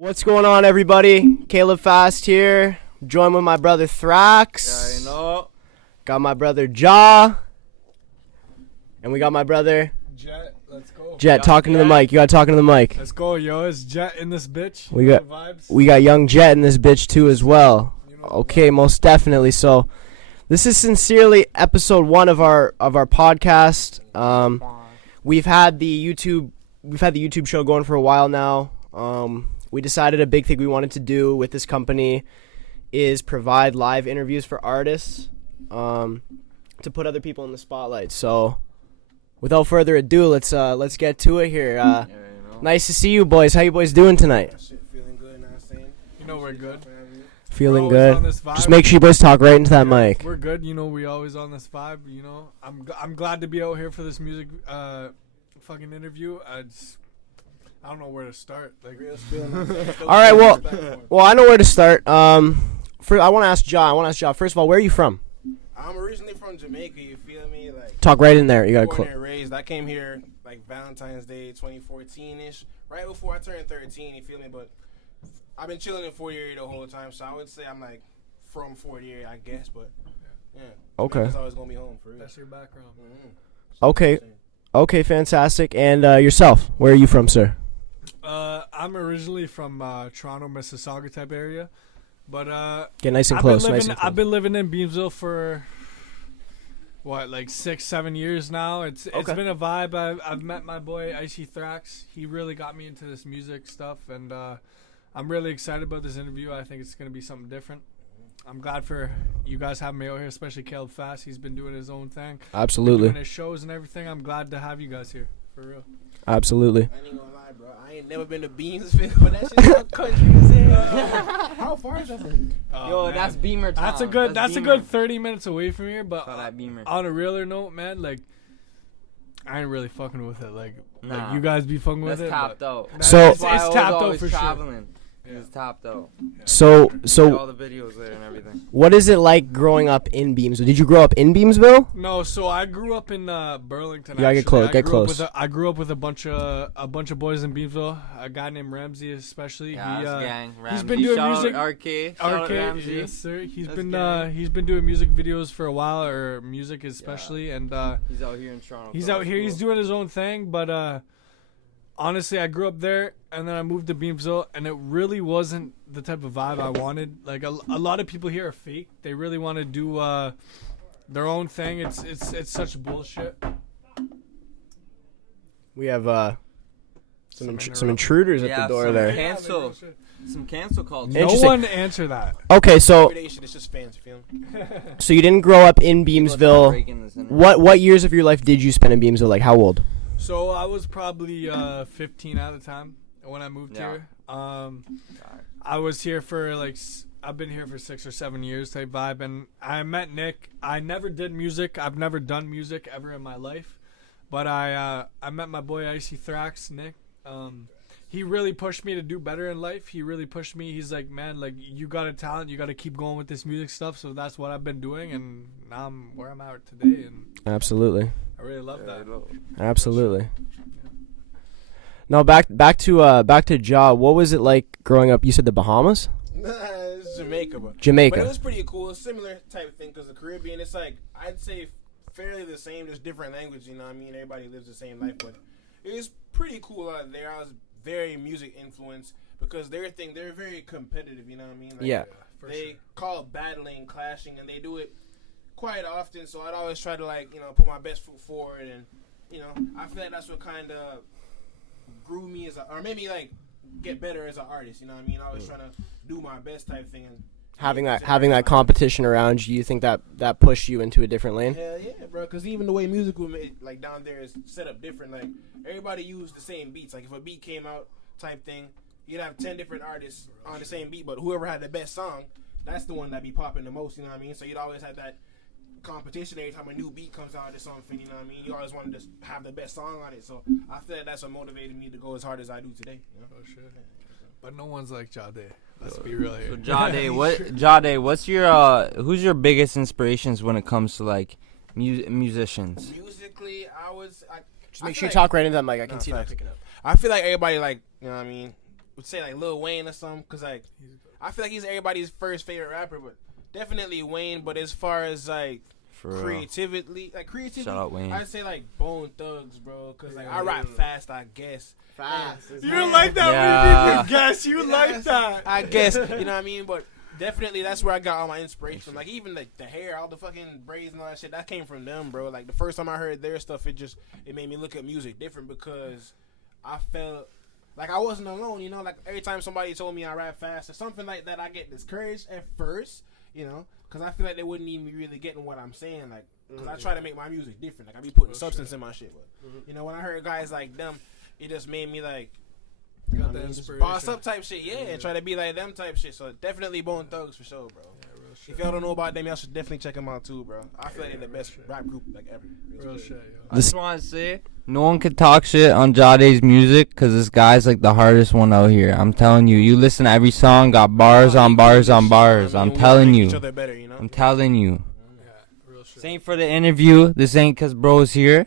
What's going on, everybody? Caleb Fast here, joined with my brother Thrax. Yeah, you know. Got my brother Jah. And we got my brother Jet, let's go. Jet. Talking to the mic. You gotta talk into the mic. Let's go, yo. It's Jet in this bitch. We got young Jet in this bitch too as well. Okay, most definitely. So, this is sincerely episode 1 of our podcast. We've had the YouTube show going for a while now. We decided a big thing we wanted to do with this company is provide live interviews for artists, to put other people in the spotlight. So, without further ado, let's get to it here. Nice to see you boys. How you boys doing tonight? Feeling good, not saying. You know we're good. Feeling We're on good. this vibe. Just make sure you boys talk right into that mic. We're good. You know we always on this vibe. You know I'm glad to be out here for this music fucking interview. I don't know where to start. Like, All right. Well, I know where to start. I want to ask Jah. First of all, where are you from? I'm originally from Jamaica. You feel me? Like Talk right in there. You got born to. and raised. I came here like Valentine's Day 2014ish, right before I turned 13. You feel me? But I've been chilling in Fort Erie the whole time, so I would say I'm like from Fort Erie, I guess. But yeah. Okay. It's always gonna be home for real. that's your background. Okay. Okay, fantastic. And yourself, where are you from, sir? I'm originally from Toronto, Mississauga type area, but Get nice and close. I've been living in Beamsville for like 6-7 years now. It's been a vibe. I've met my boy Icy Thrax. He really got me into this music stuff, and I'm really excited about this interview. I think it's gonna be something different. I'm glad for you guys having me out here, especially Caleb Fast. He's been doing his own thing. Absolutely. Doing his shows and everything. I'm glad to have you guys here, for real. Absolutely. I ain't gonna lie, bro. I ain't never been to Beamsville, but that shit's so country as hell. How far is that from you? Yo, Man. that's Beamer town. That's a good 30 minutes away from here. But Call that Beamer. on a realer note, man, like I ain't really fucking with it. Like Nah. you guys be fucking with That's it. tapped but out. So- it's tapped out for sure. traveling. Yeah. It's tapped out. So All the videos there and everything. what is it like growing up in Beamsville? Did you grow up in Beamsville? No, so I grew up in Burlington. You gotta get close, get close. I grew up with a bunch of boys in Beamsville. A guy named Ramsey, especially. Yeah, that's gang. Ramsey. he's been doing Shout music. Out RK. Shout out Arcade, Ramsey. yes sir. He's That's been gang. he's been doing music videos for a while, or music especially, and He's out here in Toronto. he's out here. He's doing his own thing, but honestly, I grew up there, and then I moved to Beamsville, and it really wasn't the type of vibe I wanted. Like a lot of people here are fake. They really want to do their own thing. It's such bullshit. We have some intruders at the door some there. Some cancel culture. No Interesting. one answer that. Okay, so Gradation, it's just fans, you feel me? so you didn't grow up in People are Beamsville. breaking this internet. What years of your life did you spend in Beamsville? Like how old? So I was probably 15 at the time when I moved Yeah. here. I was here for I've been here for 6 or 7 years type vibe, and I met Nick. I never did music. I've never done music ever in my life, but I met my boy Icy Thrax, Nick. He really pushed me to do better in life. He really pushed me. He's like, man, like you got a talent. You got to keep going with this music stuff. So that's what I've been doing, and now I'm where I'm at today, and Absolutely. I really love that. Absolutely. Now back to Jah. What was it like growing up? You said the Bahamas? It's Jamaica, bro. Jamaica. But it was pretty cool. Similar type of thing, because the Caribbean, it's like, I'd say fairly the same. There's different language, you know what I mean? Everybody lives the same life, but it was pretty cool out there. I was very music influenced, because they're very competitive, you know what I mean? Like, Yeah. They call it battling, clashing, and they do it quite often, so I'd always try to, put my best foot forward, and, I feel like that's what kind of grew me or made me, get better as an artist, you know what I mean? Always trying to do my best type thing, and Having that competition around you think that pushed you into a different lane? hell yeah, bro. Because even the way music was made, down there is set up different. Like, everybody used the same beats. Like, if a beat came out type thing, you'd have 10 different artists on the same beat, but whoever had the best song, that's the one that be popping the most, you know what I mean? So you'd always have that competition every time a new beat comes out or something, you know what I mean? You always want to just have the best song on it. So I feel like that's what motivated me to go as hard as I do today. You know? Oh shit. But no one's like Jahdae. Let's be real here. So Jahdae, what's your who's your biggest inspirations when it comes to like musicians? Musically, Just make sure you talk right into that mic. I can see that picking up. I feel like everybody, you know what I mean, would say like Lil Wayne or something, cause like I feel like he's everybody's first favorite rapper, but definitely Wayne. But as far as like creativity, Shout out Wayne. I'd say like Bone Thugs, bro, cause like I rap fast, I guess. You like that? Yeah. We guess you like that. I guess, you know what I mean? But definitely that's where I got all my inspiration from. Like even like the hair, all the fucking braids and all that shit, that came from them, bro. Like the first time I heard their stuff, it made me look at music different because I felt like I wasn't alone, you know? Like every time somebody told me I rap fast or something like that, I get discouraged at first, you know? Because I feel like they wouldn't even be really getting what I'm saying, like, because I try to make my music different. Like I be putting substance in my shit, but you know, when I heard guys like them, it just made me like, you know, just boss up type shit, and try to be like them type shit. So definitely Bone Thugs for sure, bro. If y'all don't know about them, y'all should definitely check them out too, bro. I feel like they're the best rap group like ever. Real shit, yo. I just want to say, no one could talk shit on Jahdae's music because this guy's like the hardest one out here. I'm telling you. You listen to every song, got bars on bars on bars. I'm telling you. I'm telling you. This ain't for the interview. This ain't because bro's here.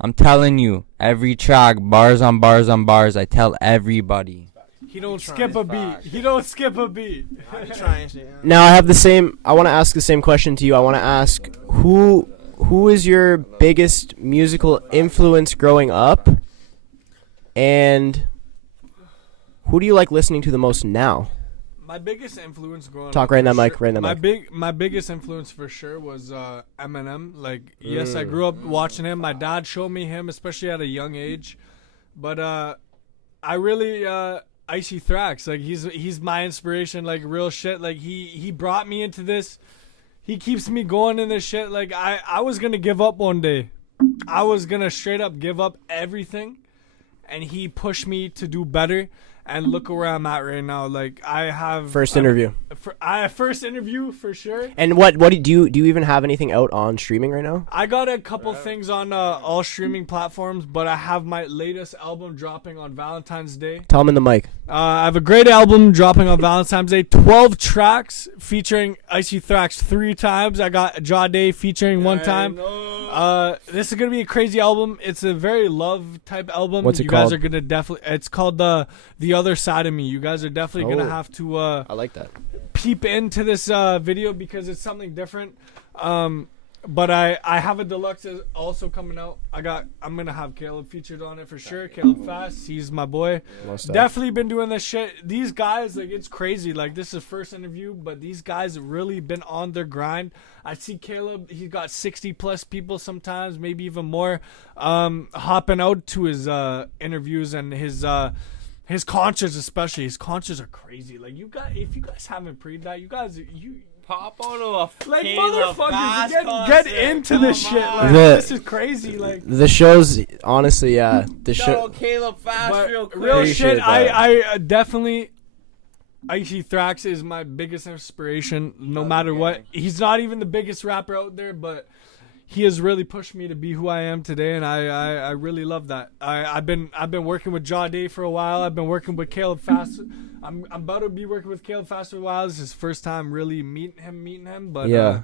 I'm telling you. Every track, bars on bars on bars. I tell everybody. He don't skip a beat. He don't skip a beat. I be trying shit. Now I have the same. I want to ask the same question to you. I want to ask who is your biggest musical influence growing up, and who do you like listening to the most now? My biggest influence growing Talk up. right in that mic. Right in that mic. My biggest influence for sure was Eminem. Like, yes, I grew up watching him. My dad showed me him, especially at a young age. But I really Icy Thrax. Like he's my inspiration. Like real shit. Like he brought me into this. He keeps me going in this shit. Like I was gonna give up one day. I was gonna straight up give up everything, and he pushed me to do better. And look where I'm at right now. Like I have First interview. First interview for sure. And what do you even have anything out on streaming right now? I got a couple things on all streaming platforms, but I have my latest album dropping on Valentine's Day. Tell them in the mic. I have a great album dropping on Valentine's Day. 12 tracks featuring Icy Thrax 3 times. I got Jahdae featuring 1 time. This is gonna be a crazy album. It's a very love type album. What's it you called? guys are gonna definitely. It's called the Other Side of Me. You guys are definitely gonna have to I like that. peep into this video because it's something different. But I have a deluxe also coming out. I'm gonna have Caleb featured on it for sure. Caleb Fast, he's my boy. Definitely been doing this shit. These guys, like, it's crazy. Like, this is first interview, but these guys really been on their grind. I see Caleb, he's got 60 plus people sometimes, maybe even more, hopping out to his interviews and his concerts, especially. His concerts are crazy. Like, if you guys haven't pre'd that, you Pop on a like Caleb motherfuckers, Fast get concert. into this shit. Like, this is crazy. Like The shows, honestly, yeah. The show. Show Caleb Fast real quick. real Appreciate shit. that. I definitely. Icy Thrax is my biggest inspiration. No matter what, he's not even the biggest rapper out there, but he has really pushed me to be who I am today, and I really love that. I've been working with Jahdae for a while. I've been working with Caleb Fast. I'm about to be working with Caleb Fast for a while. This is his first time really meeting him. But Yeah.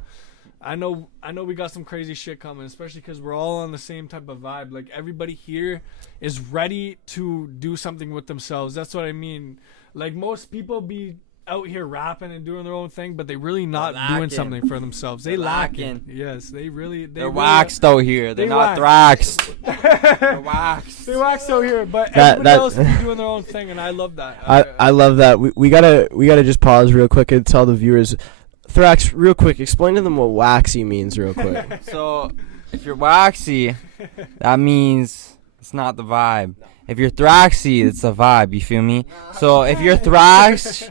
I know we got some crazy shit coming, especially because we're all on the same type of vibe. Like everybody here is ready to do something with themselves. That's what I mean. Like most people be out here rapping and doing their own thing, but they really not doing something for themselves. They're lacking. Yes, they're really waxed out here. They're not thraxed. They're waxed. They waxed out here, but That- everybody that- else be doing their own thing, and I love that. I love that. We gotta just pause real quick and tell the viewers. Thrax, real quick, explain to them what waxy means real quick. So, if you're waxy, that means it's not the vibe. If you're thraxy, it's the vibe. You feel me? So if you're thraxed,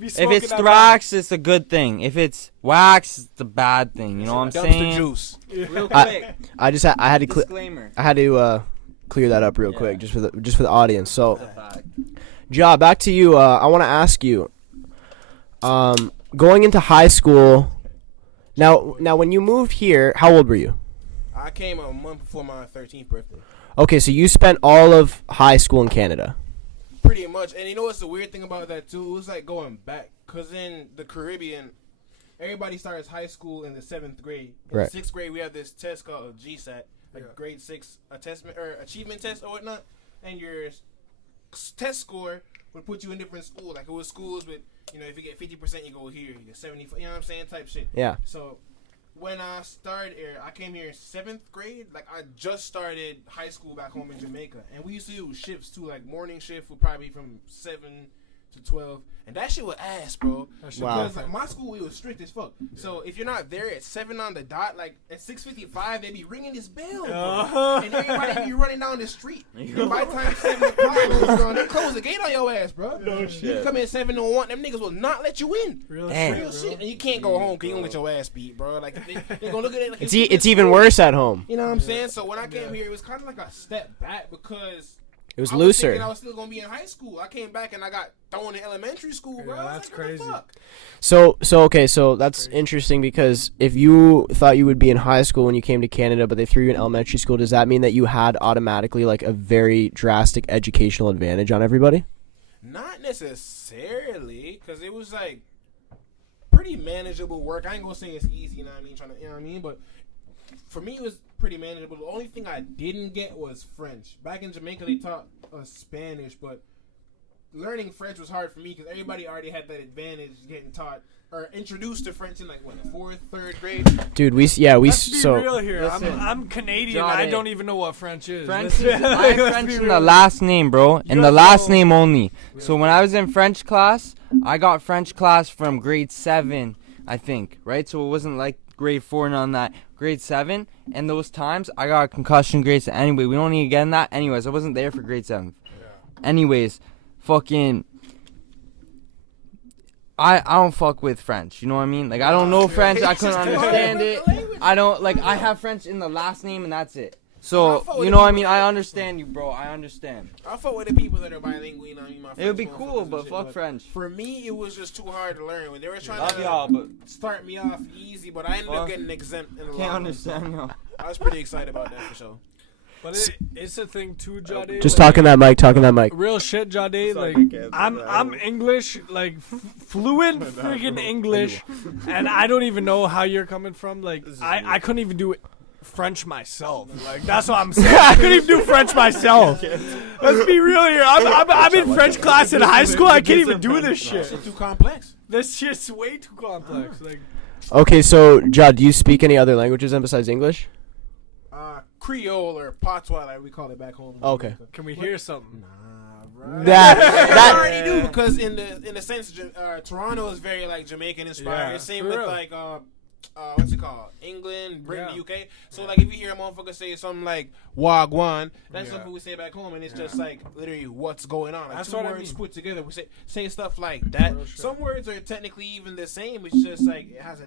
if it's thrax, it's a good thing. If it's wax, it's a bad thing. You know what I'm saying? Dumpster juice. Real quick, I had to disclaimer. I had to clear that up real quick just for the audience. So, Ja, back to you. I want to ask you. Going into high school. Now, when you moved here, how old were you? I came a month before my 13th birthday. Okay, so you spent all of high school in Canada. Pretty much. And you know what's the weird thing about that, too? It was like going back. Because in the Caribbean, everybody starts high school in the 7th grade. In Right. the 6th grade, we have this test called a GSAT, grade 6 achievement test or whatnot. And your test score would put you in different schools. Like it was schools with, you know, if you get 50%, you go here. You get 70. You know what I'm saying? Type shit. Yeah. So when I started, I came here in 7th grade. Like I just started high school back home in Jamaica, and we used to do shifts too. Like morning shift would probably be from 7 to 12, and that shit was ass, bro. Wow. Because like my school, we was strict as fuck. So if you're not there at 7 on the dot, like at 6:55, they be ringing this bell, bro. And everybody be running down the street. And by the time 7 o'clock rolls around, they close the gate on your ass, bro. No shit. You come in 7:01, them niggas will not let you in. Real shit. And you can't go home because you gonna get your ass beat, bro. Like they gonna look at it like it's even worse at home. You know what I'm saying? So when I came here, it was kind of like a step back because it was I looser. Was I was still gonna be in high school. I came back and I got thrown in elementary school, bro. That's crazy. So that's interesting because if you thought you would be in high school when you came to Canada, but they threw you in elementary school, does that mean that you had automatically like a very drastic educational advantage on everybody? Not necessarily, because it was like pretty manageable work. I ain't gonna say it's easy, you know what I mean? You know what I mean? But for me, it was pretty manageable. The only thing I didn't get was French. Back in Jamaica, they taught us Spanish, but learning French was hard for me because everybody already had that advantage getting taught or introduced to French in like what 4th, 3rd grade. Dude, Let's be real here. Listen, I'm Canadian. Jahdae. I don't even know what French is. I have French in the last name, bro. In the last name only. So when I was in French class, I got French class from grade 7, I think, right? So it wasn't like grade 4 and on that. Grade 7, and those times I got a concussion grade 7. Anyway, we don't need to get in that. Anyways, I wasn't there for grade 7. Yeah. Anyways, fucking I don't fuck with French, you know what I mean? Like I don't know French, I couldn't understand it. I don't like I have French in the last name and that's it. So, you know what I mean? I understand you, bro. I understand. I fuck with the people that are bilingual, you know what I mean? It would be cool, but fuck French. For me, it was just too hard to learn. When they were trying Love y'all, but start me off easy, but I ended up getting exempt in a lot. Can't understand y'all. I was pretty excited about that for sure. But it's a thing too, Jahdae. Just talking that mic. Real shit, Jahdae. Like I'm English, like fluent freaking English, and I don't even know how you're coming from. Like I couldn't even do French myself. Like that's what I'm saying. I couldn't even do French myself. Let's be real here. I'm in French class in high school. I can't even do this shit. It's too complex. This shit's way too complex. Like. Okay, so Jah, do you speak any other languages then besides English? Creole or patois, like we call it back home. Okay. Can we hear something? Nah, bro. That I already do because in the sense Toronto is very like Jamaican inspired. Yeah, Same with like what's it called? England, Britain, UK. So like if you hear a motherfucker say something like Wagwan, that's something we say back home, and it's just like literally what's going on. Like that's two what words I mean. put together. We say stuff like that. Some words are technically even the same. It's just like it has a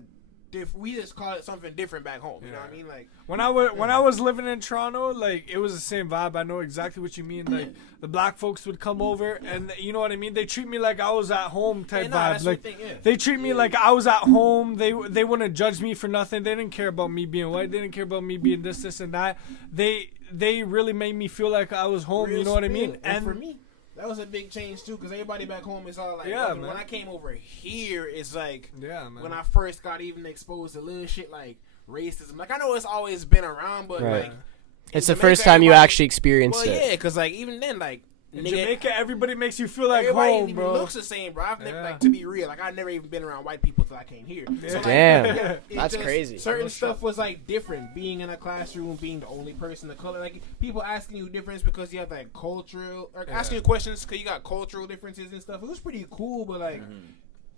we just call it something different back home. You know what I mean? Like when I was living in Toronto, like it was the same vibe. I know exactly what you mean. Like the black folks would come over, and you know what I mean. They treat me like I was at home type vibe. Like they treat me like I was at home. They wouldn't judge me for nothing. They didn't care about me being white. They didn't care about me being this and that. They really made me feel like I was home. You know what I mean? And for me, that was a big change too, because everybody back home is all like, when I came over here, it's like, when I first got even exposed to little shit like racism. Like I know it's always been around, but like it's the first time you actually experienced it. Well, yeah, because like even then, like in Jamaica, everybody makes you feel like everybody home, bro. Looks the same, bro. I've never, like, to be real, like I never even been around white people till I came here. So, like, damn, that's crazy. Certain stuff was like different. Being in a classroom, being the only person of color, like people asking you difference because you have like cultural, or asking you questions because you got cultural differences and stuff. It was pretty cool, but like.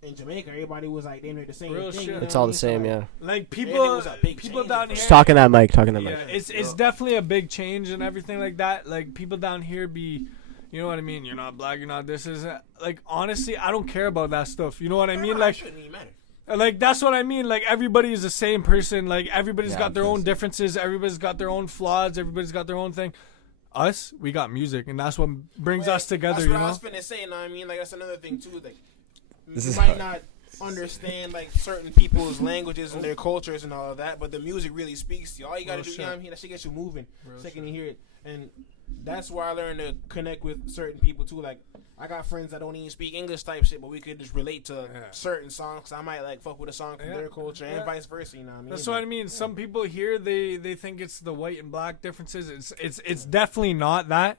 In Jamaica, everybody was like they the same real thing. Shit. It's all the same, so, like people down here. Just talking that mic. It's definitely a big change and everything like that. Like people down here be, you know what I mean. You're not black. You're not this. Is like honestly, I don't care about that stuff. You know what I mean? Like. Shouldn't even matter. Like that's what I mean. Like everybody is the same person. Like everybody's got their own differences. Everybody's got their own flaws. Everybody's got their own thing. Us, we got music, and that's what brings us together. That's you what know? I was finna say. You know what I mean? Like that's another thing too. Like. You might not understand like certain people's languages and their cultures and all of that, but the music really speaks to you. All you gotta do, you know what I mean? That shit gets you moving. Second you hear it, and that's where I learned to connect with certain people too. Like I got friends that don't even speak English type shit, but we could just relate to certain songs. I might like fuck with a song from their culture and vice versa. You know what I mean? That's what I mean. Some people here they think it's the white and black differences. It's definitely not that.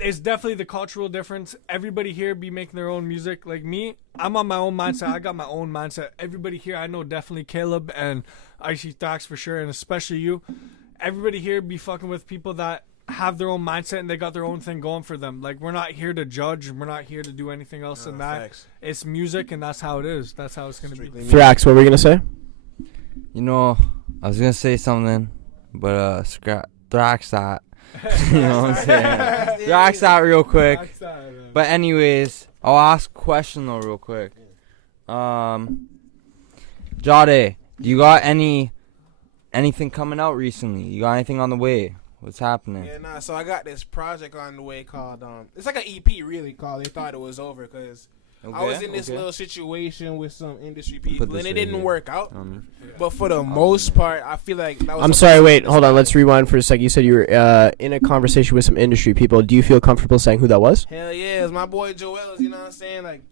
it's definitely the cultural difference. Everybody here be making their own music. Like me, I'm on my own mindset. I got my own mindset. Everybody here, I know definitely Caleb and Icy Thax for sure, and especially you. Everybody here be fucking with people that have their own mindset and they got their own thing going for them. Like, we're not here to judge. We're not here to do anything else than that. Facts. It's music, and that's how it is. That's how it's going to be. Thrax, what were you going to say? You know, I was gonna say something, but Thrax that. You know what I'm saying? Thrax that real quick. But anyways, I'll ask a question though real quick. Jahdae, do you got anything coming out recently? You got anything on the way? What's happening? Yeah, nah. So I got this project on the way called it's like an EP really called. They thought it was over because I was in this little situation with some industry people and it didn't work out. But for the most part, I feel like that was I'm sorry, wait, hold on. Let's rewind for a sec. You said you were in a conversation with some industry people. Do you feel comfortable saying who that was? Hell yeah, it's my boy Joel's, you know what I'm saying? Like,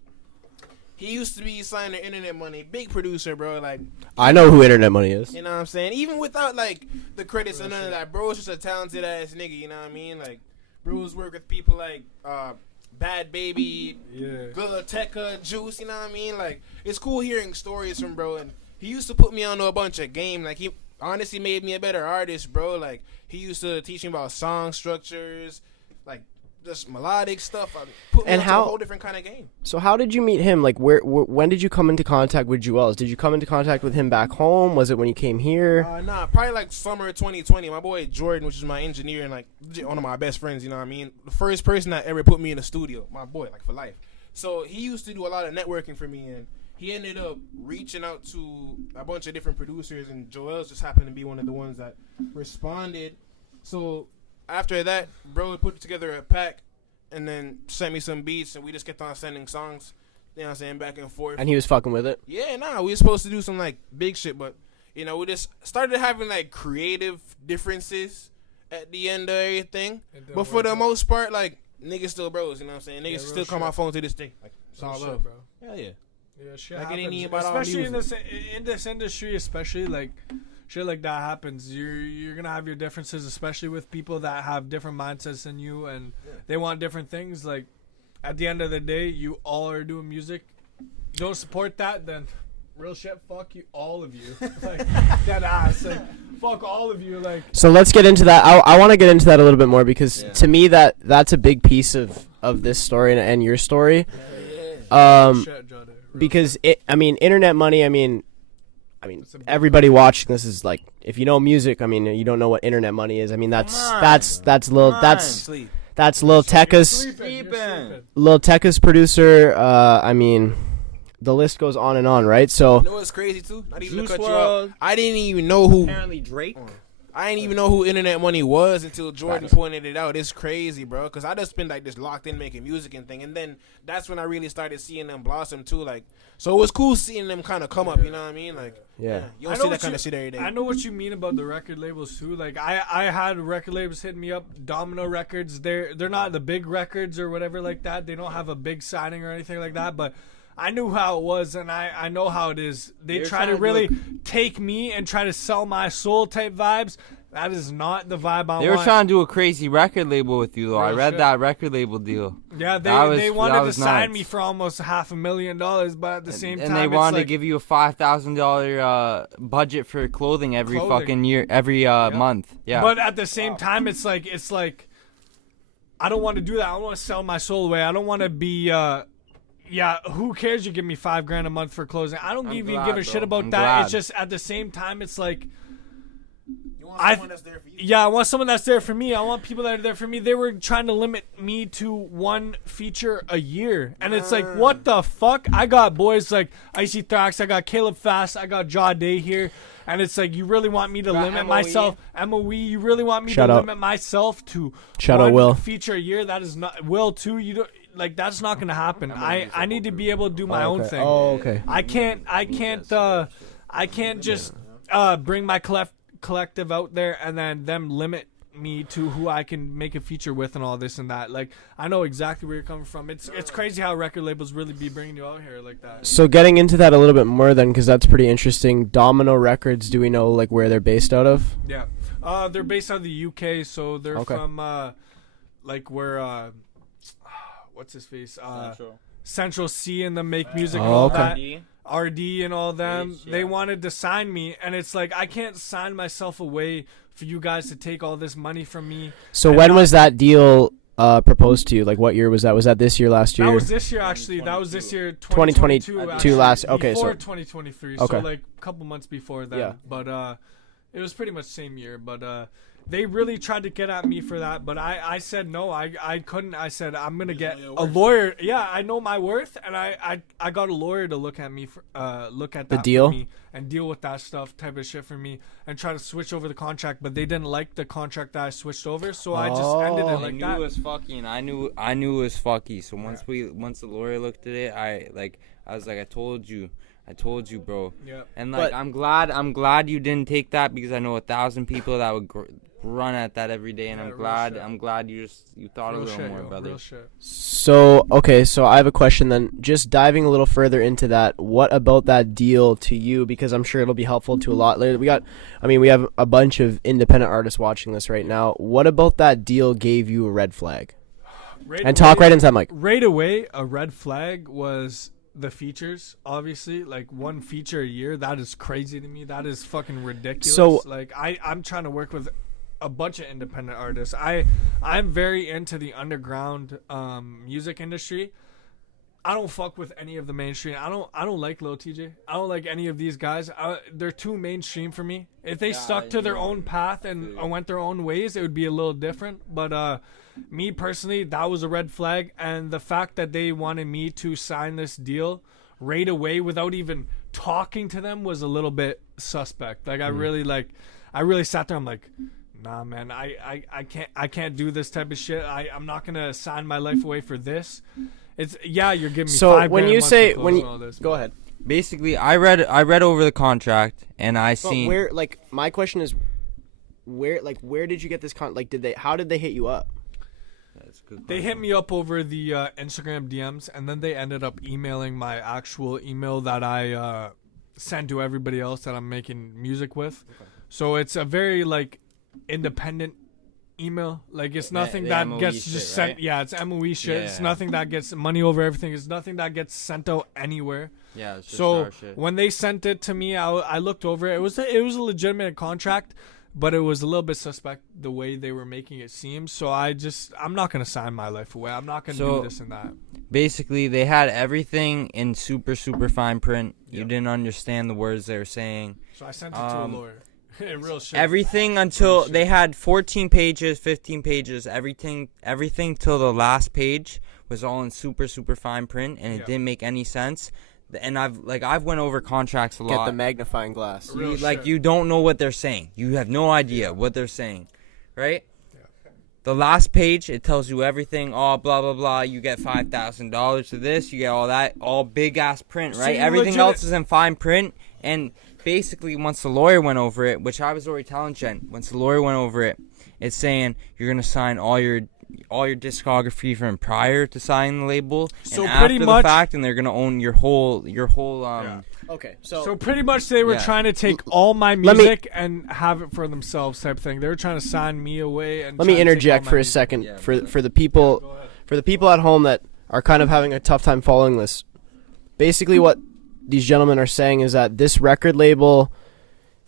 he used to be signed to Internet Money, big producer, bro. Like, I know who Internet Money is. you know what I'm saying? Even without like the credits or none of that, bro was just a talented ass nigga, you know what I mean? Like, bro's work with people like Bad Baby, Good Tekka, Juice, you know what I mean? Like, it's cool hearing stories from bro, and he used to put me on to a bunch of game. Like, he honestly made me a better artist, bro. Like, he used to teach me about song structures, like just melodic stuff. Put me And onto how- a whole different kind of game. So how did you meet him? Like, when did you come into contact with Joel's? Did you come into contact with him back home? Was it when you came here? Nah, probably like summer 2020. My boy Jordan, which is my engineer and like one of my best friends, you know what I mean? The first person that ever put me in the studio, my boy, like for life. So he used to do a lot of networking for me, and he ended up reaching out to a bunch of different producers, and Joel's just happened to be one of the ones that responded. So after that, bro put together a pack and then sent me some beats, and we just kept on sending songs, you know what I'm saying, back and forth. And he was fucking with it? Yeah, nah, we were supposed to do some like big shit, but you know, we just started having like creative differences at the end of everything. But for the most part, like, niggas still bros, you know what I'm saying? Niggas still call my phone to this day. Like, it's all love, bro. Hell yeah. Yeah, shit Like, it ain't happens. even about all Especially in music. this industry, especially like shit like that happens. You're gonna have your differences, especially with people that have different mindsets than you, and they want different things. Like, at the end of the day, you all are doing music. Don't support that, then real shit. Fuck you, all of you. Like, dead ass. Like, fuck all of you. Like. So let's get into that. I want to get into that a little bit more because to me that's a big piece of this story and your story. Shit, Jahdae. Because Internet Money. I mean, everybody watching this is like, if you know music, I mean, you don't know what Internet Money is. I mean, that's Lil Tekka's Sleeping. Lil Tekka's producer. I mean, the list goes on and on, right? So You know what's crazy too? Not even Juice to cut you WRLD. off. I didn't even know who. Apparently Drake. I didn't even know who Internet Money was until Jordan pointed it out. It's crazy, bro. Because I just been like just locked in making music and thing. And then that's when I really started seeing them blossom too. Like, so it was cool seeing them kind of come up, you know what I mean? Like, yeah. you don't see that kind of shit every day. I know what you mean about the record labels too. Like, I had record labels hitting me up, Domino Records. They're not the big records or whatever like that. They don't have a big signing or anything like that. But I knew how it was, and I know how it is. They try to really take me and try to sell my soul type vibes. That is not the vibe I want. They were trying to do a crazy record label with you, though. I read that record label deal. Yeah, That they was wanted to nuts. sign me for almost $500,000, but at the same time, And they it's wanted to like, give you a $5,000 budget for clothing every fucking year, every month. Yeah. But at the same time, it's like I don't want to do that. I don't want to sell my soul away. I don't want to be. Yeah, who cares? You give me $5,000 a month for clothing. I don't even give a shit about I'm that. glad. It's just at the same time, it's like. You want someone that's there for you. Yeah, I want someone that's there for me. I want people that are there for me. They were trying to limit me to one feature a year. And it's like, what the fuck? I got boys like Icy Thrax, I got Caleb Fast, I got Jahdae here. And it's like, you really want me to limit myself? MOE, you really want me to limit myself to one feature a year? That is not. Will, too, you don't. Like, that's not going to happen. I need to be able to do my own thing. Oh, okay. I can't just bring my collective out there and then them limit me to who I can make a feature with and all this and that. Like, I know exactly where you're coming from. It's crazy how record labels really be bringing you out here like that. So getting into that a little bit more then, because that's pretty interesting. Domino Records, do we know like where they're based out of? Yeah. They're based out of the UK, so they're from like we're what's his face? Central C and them make music and Oh, all okay. that. RD and all them. H, yeah. They wanted to sign me, and it's like I can't sign myself away for you guys to take all this money from me. So And when not- was that deal proposed to you? Like, what year was that? Was that this year, last year? That was this year, actually. That was this year, 2022 2022. actually, last- okay, before so- 2023. okay. So like a couple months before that. Yeah. But it was pretty much same year. But they really tried to get at me for that. But I said no. I couldn't. I said I'm gonna get a lawyer. Yeah, I know my worth, and I got a lawyer to look at me for look at The that deal? for me and deal with that stuff type of shit for me and try to switch over the contract. But they didn't like the contract that I switched over, so I just ended it Oh. I like knew that. it was fucky, and I knew it was fucky. So once the lawyer looked at it, I was like, I told you, bro. Yeah. And like, But- I'm glad you didn't take that, because I know 1,000 people that would run at that every day, and Yeah, real I'm shit. glad you thought a Real little shit, more, yo, brother. real shit. So, okay, so I have a question then. Just diving a little further into that, what about that deal to you? Because I'm sure it'll be helpful to a lot later. We have a bunch of independent artists watching this right now. What about that deal gave you a red flag? And talk right into that mic. Right away, a red flag was the features. Obviously, like one feature a year, that is crazy to me. That is fucking ridiculous. So- like I'm trying to work with a bunch of independent artists. I'm very into the underground music industry. I don't fuck with any of the mainstream. I don't like Lil TJ. I don't like any of these guys. They're too mainstream for me. If they stuck to their own path and went their own ways, it would be a little different. But me personally, that was a red flag. And the fact that they wanted me to sign this deal right away without even talking to them was a little bit suspect. Like I really sat there. I'm like, nah, man, I can't do this type of shit. I'm not gonna sign my life away for this. It's you're giving me So $5 when grand a you month say for clothes when and all you this, go but- ahead. Basically, I read over the contract, and I But seen where, like, my question is, where did you get this how did they hit you up? That's a good They hit question. me up over the Instagram DMs, and then they ended up emailing my actual email that I send to everybody else that I'm making music with. So it's a very like independent email. Like it's nothing the that MOE gets shit, just right? sent. Yeah, it's MOE shit. It's Yeah. nothing that gets money over everything. It's nothing that gets sent out anywhere. Yeah, it's just So our shit. when they sent it to me, I looked over it. It was a legitimate contract, but it was a little bit suspect the way they were making it seem. So I'm not gonna sign my life away. I'm not gonna do this and that. Basically, they had everything in super fine print. You Yeah. didn't understand the words they were saying. So I sent it to a lawyer. Real shit. Everything until they had 14 pages, 15 pages, everything till the last page was all in super fine print, and it Yeah. didn't make any sense. And I've went over contracts a Get lot. the magnifying glass. Real Like shit. you don't know what they're saying. You have no idea what they're saying, right? The last page, it tells you everything. Oh, blah blah blah. You get $5,000 to this. You get all that, all big ass print, So right? you Everything legit- else is in fine print. And basically, once the lawyer went over it, which I was already telling Jen, once the lawyer went over it, it's saying you're gonna sign all your discography from prior to signing the label, So and pretty after much- the fact, and they're gonna own your whole Okay, So pretty much they were Yeah. trying to take all my Let me- music and have it for themselves type thing. They were trying to sign me away and let try me to take all interject my for a music. second Yeah, for go for the people Go ahead. for the people at home that are kind of having a tough time following this. Basically, what these gentlemen are saying is that this record label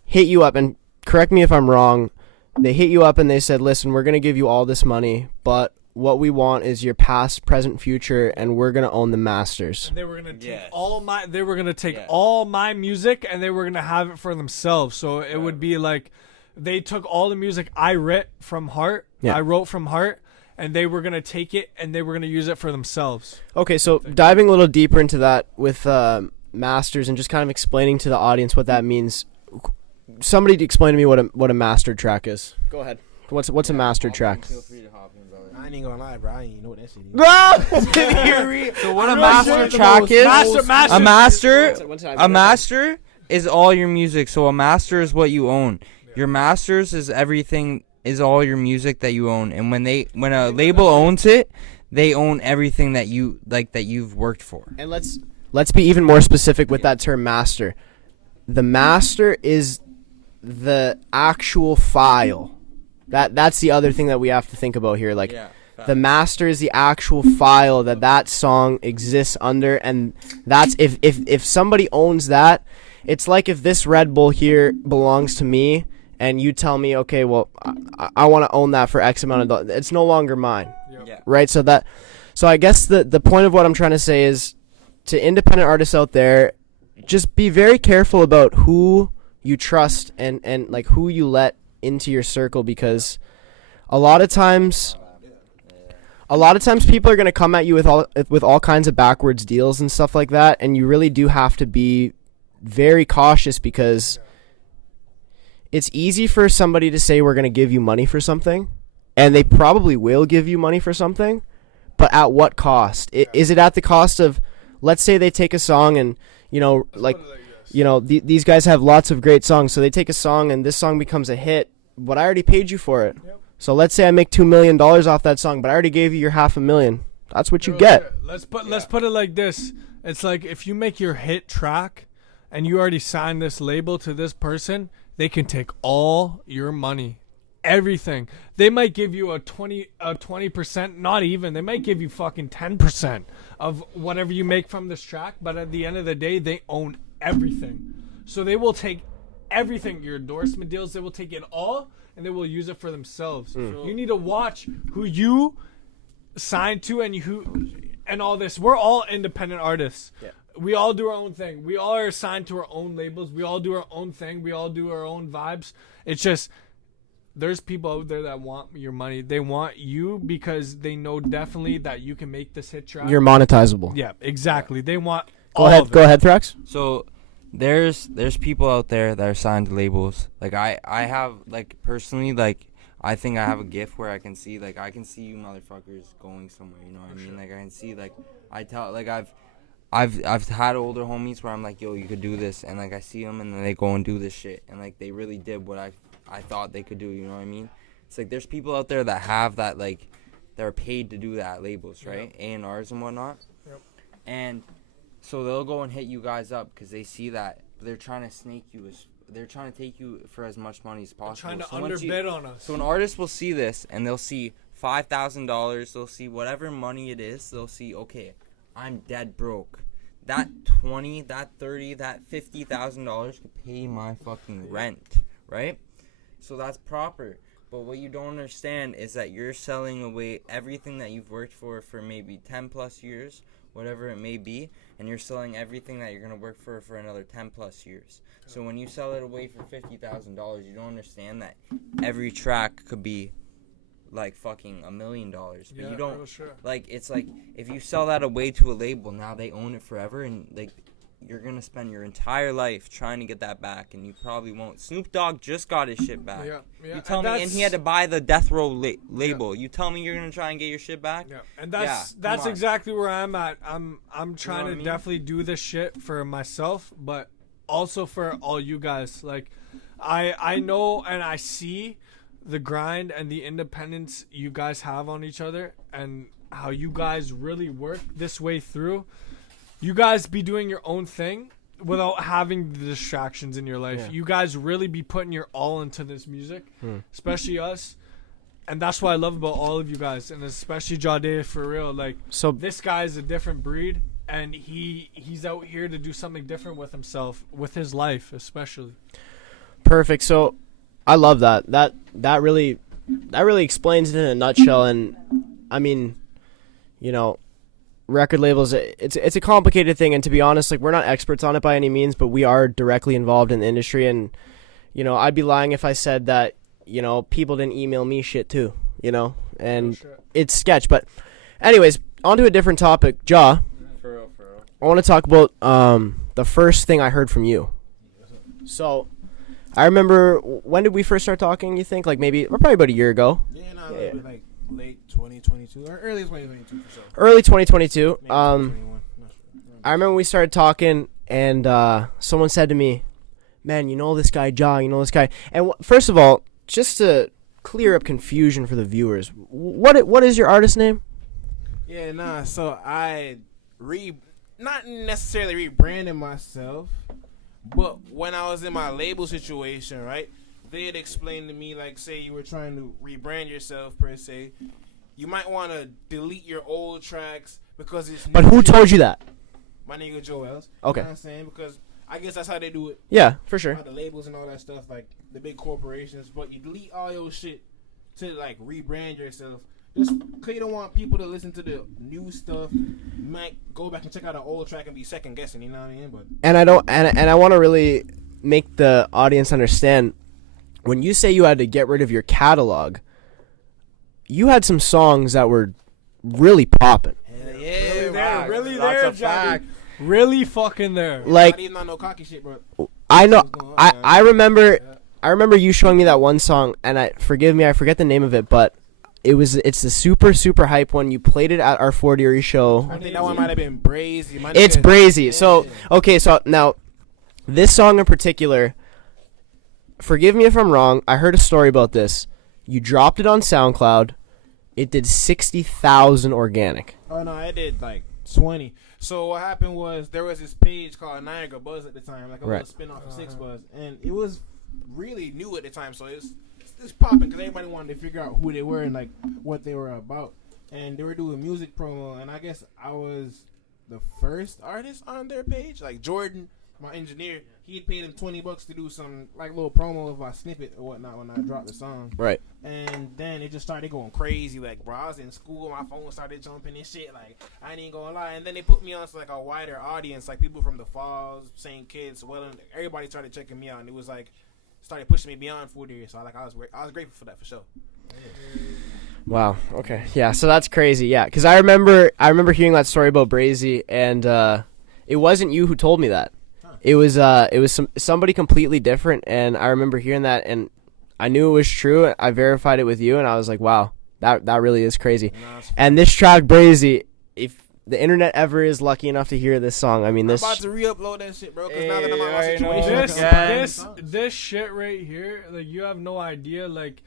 hit you up, and correct me if I'm wrong. They hit you up and they said, "Listen, we're gonna give you all this money, but what we want is your past, present, future, and we're gonna own the masters." And they were gonna take Yes. all my. They were gonna take Yes. all my music and they were gonna have it for themselves. So it would be like, they took all the music I wrote from heart. Yeah. I wrote from heart, and they were gonna take it and they were gonna use it for themselves. Okay, so diving a little deeper into that with masters and just kind of explaining to the audience what that means. Somebody explain to me what a master track is. Go ahead. What's a master track? I ain't gonna lie, bro. I ain't even know what that shit is. So what a master track is? A master is all your music. So a master is what you own. Your masters is everything, is all your music that you own. And when a label owns it, they own everything that you like, that you've worked for. And let's be even more specific with that term master. The master is the actual file. That's the other thing that we have to think about here. Like, The master is the actual file that song exists under, and that's if somebody owns that, it's like if this Red Bull here belongs to me, and you tell me, okay, well, I want to own that for X amount of dollars. It's no longer mine, right? So I guess the point of what I'm trying to say is, to independent artists out there, just be very careful about who you trust and like who you let into your circle, because a lot of times people are going to come at you with all kinds of backwards deals and stuff like that, and you really do have to be very cautious, because it's easy for somebody to say we're going to give you money for something, and they probably will give you money for something, but at what cost? Is it at the cost of, let's say they take a song and, these guys have lots of great songs, so they take a song and this song becomes a hit, but I already paid you for it. Yep. So let's say I make $2 million off that song, but I already gave you your $500,000. That's what you get. Let's put it like this. It's like if you make your hit track and you already signed this label to this person, they can take all your money. Everything. They might give you a 20%, not even. They might give you fucking 10% of whatever you make from this track, but at the end of the day, they own everything. So they will take everything, your endorsement deals, they will take it all, and they will use it for themselves. You need to watch who you sign to and all this. We're all independent artists. Yeah. We all do our own thing. We all are assigned to our own labels. We all do our own thing. We all do our own vibes. It's just, there's people out there that want your money. They want you because they know definitely that you can make this hit track. You're monetizable. Yeah, exactly. They want Go ahead, Thrax. So there's people out there that are signed to labels. Like I have, like, personally, like, I think I have a gift where I can see you motherfuckers going somewhere, you know what I mean? Like, I can see, like, I've had older homies where I'm like, yo, you could do this, and, like, I see them and then they go and do this shit, and, like, they really did what I thought they could do, you know what I mean? It's like there's people out there that have that, like, they're paid to do that, labels, right? Yep. A&Rs and whatnot. Yep. And so they'll go and hit you guys up because they see that they're trying to snake you. They're trying to take you for as much money as possible. They're trying to underbid on us. So an artist will see this, and they'll see $5,000. They'll see whatever money it is. They'll see, okay, I'm dead broke. That $20,000, that $30,000, that $50,000 could pay my fucking rent, right? So that's proper. But what you don't understand is that you're selling away everything that you've worked for maybe 10 plus years, whatever it may be, and you're selling everything that you're going to work for another 10 plus years. So when you sell it away for $50,000, you don't understand that every track could be like fucking $1 million. But you don't, like, it's like if you sell that away to a label, now they own it forever, and like you're going to spend your entire life trying to get that back, and you probably won't. Snoop Dogg just got his shit back. You tell me, and he had to buy the Death Row label. You tell me you're going to try and get your shit back? Yeah. And that's exactly where I'm at. I'm trying to definitely do this shit for myself, but also for all you guys. Like, I know and I see the grind and the independence you guys have on each other, and how you guys really work this way through. You guys be doing your own thing without having the distractions in your life. Yeah. You guys really be putting your all into this music, especially us. And that's what I love about all of you guys, and especially Jahdae, for real. Like, so this guy is a different breed, and he's out here to do something different with himself, with his life especially. Perfect. So I love that. That really explains it in a nutshell. And I mean, you know, record labels, it's a complicated thing, and to be honest, like, we're not experts on it by any means, but we are directly involved in the industry, and, you know, I'd be lying if I said that, you know, people didn't email me shit too, you know, and it's sketch. But anyways, on to a different topic. For real. I want to talk about the first thing I heard from you. So I remember, when did we first start talking, you think? Like, probably about a year ago. Like late 2022 or early 2022 for sure. Early 2022. I remember we started talking, and someone said to me, "Man, you know this guy, you know this guy." And first of all, just to clear up confusion for the viewers, what is your artist name? So I not necessarily rebranded myself, but when I was in my label situation, right, they had explained to me, like, say you were trying to rebrand yourself per se, you might want to delete your old tracks because it's. But who told you that? My nigga Joel's. Okay. You know what I'm saying? Because I guess that's how they do it. Yeah, for sure. The labels and all that stuff, like the big corporations. But you delete all your shit to like rebrand yourself. Just because you don't want people to listen to the new stuff. You might go back and check out an old track and be second guessing. You know what I mean? But And I want to really make the audience understand, when you say you had to get rid of your catalog, you had some songs that were really popping. Really there, Jahdae. Really fucking there. Like, not even on no cocky shit, bro. I know. I remember you showing me that one song, and forgive me, I forget the name of it, but it's the super hype one. You played it at our Fort Erie show. I think that one might have been Brazy. It's Brazy. So okay, so now this song in particular, forgive me if I'm wrong, I heard a story about this. You dropped it on SoundCloud. It did 60,000 organic. Oh no, it did like 20. So what happened was there was this page called Niagara Buzz at the time, like a little spin-off of Six Buzz, and it was really new at the time. So it's popping because everybody wanted to figure out who they were and like what they were about, and they were doing music promo. And I guess I was the first artist on their page. Like Jordan, my engineer, he had paid him $20 to do some like little promo of a snippet or whatnot when I dropped the song. Right. And then it just started going crazy. Like, bro, I was in school, my phone started jumping and shit. Like, I ain't gonna lie. And then they put me on to like a wider audience, like people from the Falls, St. Kitts, everybody started checking me out, and it was like started pushing me beyond 40 years. So I was grateful for that for sure. Yeah. Wow. Okay. Yeah. So that's crazy. Yeah. Because I remember hearing that story about Brazy, and it wasn't you who told me that. It was somebody completely different, and I remember hearing that, and I knew it was true. I verified it with you, and I was like, wow, that really is crazy. And this track, Brazy, if the internet ever is lucky enough to hear this song, I mean, this. I'm about to re-upload that shit, bro, because now that I'm out of my situation. This shit right here, like, you have no idea. Like,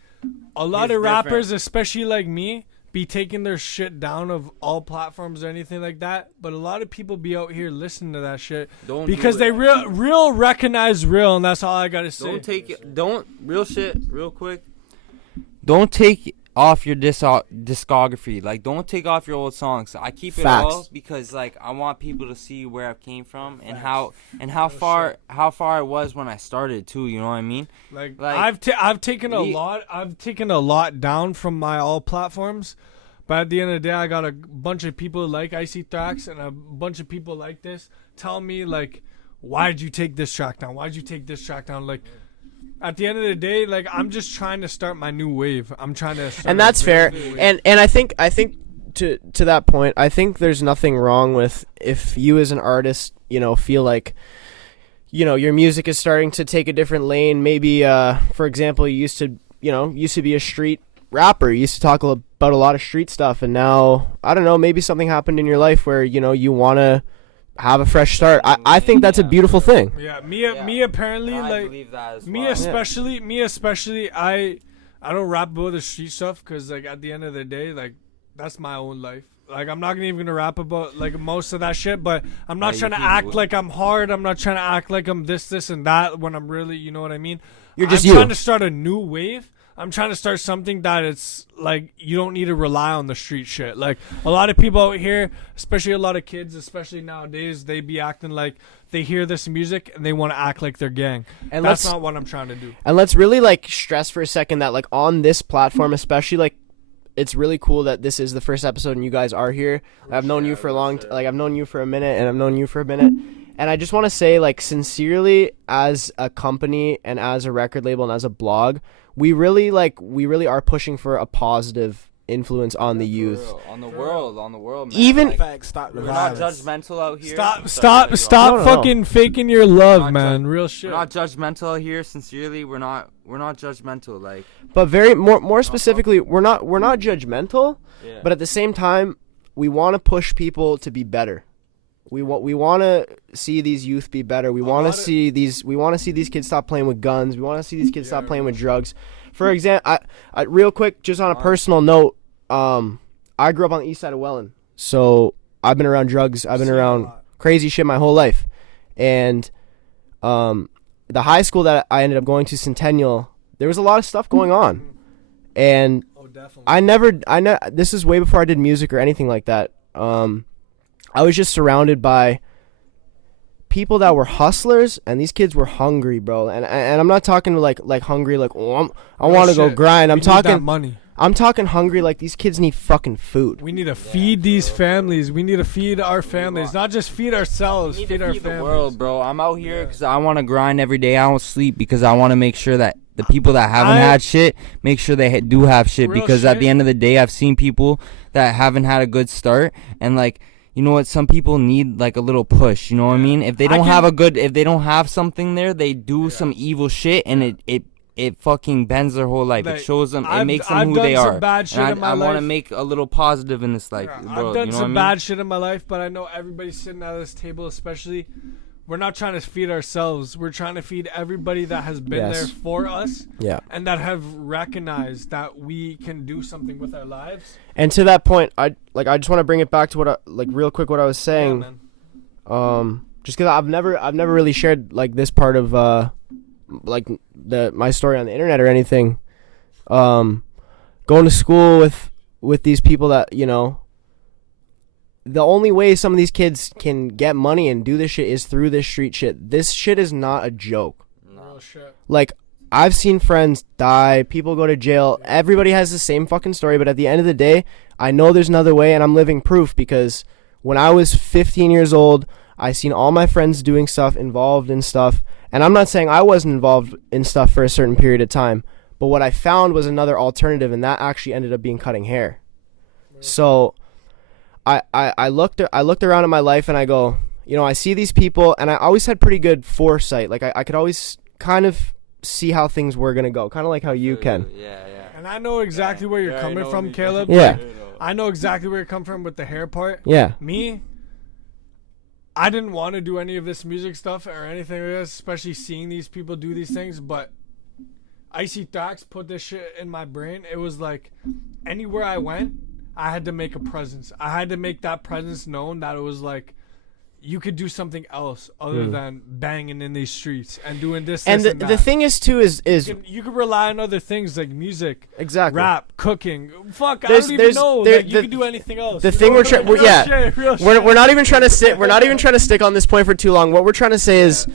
a lot of rappers, especially like me, be taking their shit down of all platforms or anything like that, but a lot of people be out here listening to that shit because they real recognize real, and that's all I gotta say. Real shit, real quick. Don't take off your discography. Like, don't take off your old songs. I keep it all because like I want people to see where I came from and how far I was when I started too. You know what I mean? Like I've taken a lot down from my all platforms, but at the end of the day, I got a bunch of people like Icy Thrax and a bunch of people like this tell me like, why'd you take this track down? Why'd you take this track down? Like, at the end of the day, like, I'm just trying to start my new wave. I'm trying to start, and that's fair. And I think to that point, I think there's nothing wrong with if you as an artist, you know, feel like, you know, your music is starting to take a different lane. Maybe for example, you used to be a street rapper. You used to talk about a lot of street stuff, and now, I don't know, maybe something happened in your life where, you know, you want to have a fresh start. I think that's a beautiful thing. Yeah, me apparently, I like, believe that as me well. especially, I don't rap about the street stuff because, like, at the end of the day, like, that's my own life. Like, I'm not even gonna rap about like most of that shit, but I'm not trying to act like I'm hard. I'm not trying to act like I'm this and that when I'm really, you know what I mean? I'm trying to start a new wave. I'm trying to start something that it's like you don't need to rely on the street shit. Like, a lot of people out here, especially a lot of kids, especially nowadays, they be acting like they hear this music and they want to act like they're gang. And that's not what I'm trying to do. And let's really like stress for a second that like on this platform, especially, like, it's really cool that this is the first episode and you guys are here. I've known you for a long like I've known you for a minute, and I've known you for a minute. And I just want to say, like, sincerely, as a company and as a record label and as a blog, we really are pushing for a positive influence on the youth, on the world, man. Even like, we're not judgmental out here. Stop fucking faking your love, man. Real shit. We're not judgmental out here. Sincerely, we're not judgmental. Like, but more specifically, we're not judgmental. Yeah. But at the same time, we want to push people to be better. We want to see these youth be better. We want to see these kids stop playing with guns. We want to see these kids stop playing with drugs. For example, I real quick, just on a personal note, I grew up on the east side of Welland, so I've been around drugs. I've been around crazy shit my whole life, and the high school that I ended up going to, Centennial, there was a lot of stuff going on, And Oh, definitely. this is way before I did music or anything like that. I was just surrounded by people that were hustlers, and these kids were hungry, bro. And I'm not talking like hungry, like I want to go grind. We need that money. I'm talking hungry, like these kids need fucking food. We need to feed these families. We need to feed our families, not just feed ourselves. Feed our families. The world, bro. I'm out here because I want to grind every day. I don't sleep because I want to make sure that the people that haven't had shit, make sure they do have shit. Because at the end of the day, I've seen people that haven't had a good start, and like, you know what? Some people need like a little push. You know what I mean? If they don't if they don't have something there, they do some evil shit, and it fucking bends their whole life. Like, it shows them. It makes them who they are. Bad shit in my I life. want to make a little positive in this life. Yeah, bro, I've done you know some bad shit in my life, but I know everybody sitting at this table, especially, we're not trying to feed ourselves. We're trying to feed everybody that has been there for us. Yeah. And that have recognized that we can do something with our lives. And to that point, I just want to bring it back to what real quick what I was saying. Yeah, just because I've never really shared like this part of my story on the internet or anything. Going to school with these people that, you know, the only way some of these kids can get money and do this shit is through this street shit. This shit is not a joke. Real shit. Like, I've seen friends die, people go to jail. Everybody has the same fucking story, but at the end of the day, I know there's another way, and I'm living proof because when I was 15 years old, I seen all my friends doing stuff, involved in stuff, and I'm not saying I wasn't involved in stuff for a certain period of time, but what I found was another alternative, and that actually ended up being cutting hair. Right. So I looked around at my life, and I go, you know, I see these people, and I always had pretty good foresight. Like, I could always kind of see how things were going to go, kind of like how you can. Yeah. And I know exactly where you're coming from, Caleb. Yeah. I know exactly where you're coming from with the hair part. Yeah. Me, I didn't want to do any of this music stuff or anything like this, especially seeing these people do these things, but Icy Thrax put this shit in my brain. It was like, anywhere I went, I had to make a presence. I had to make that presence known that it was like, you could do something else other than banging in these streets and doing this. And and the thing is too is you can rely on other things like music, exactly, rap, cooking. Fuck, I don't even know. Like, you can do anything else. The thing we're not even trying to sit. We're not even trying to stick on this point for too long. What we're trying to say is,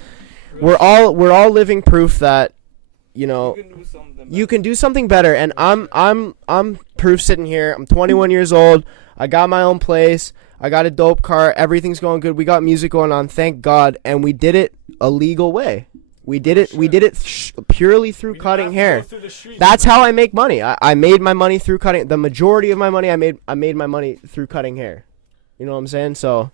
we're all living proof that, you know, you can do something better. And I'm proof sitting here. I'm 21 years old. I got my own place. I got a dope car. Everything's going good. We got music going on, thank God, and we did it a legal way. We did it purely through cutting hair. That's how I make money. I made my money through cutting. The majority of my money I made my money through cutting hair. You know what I'm saying? So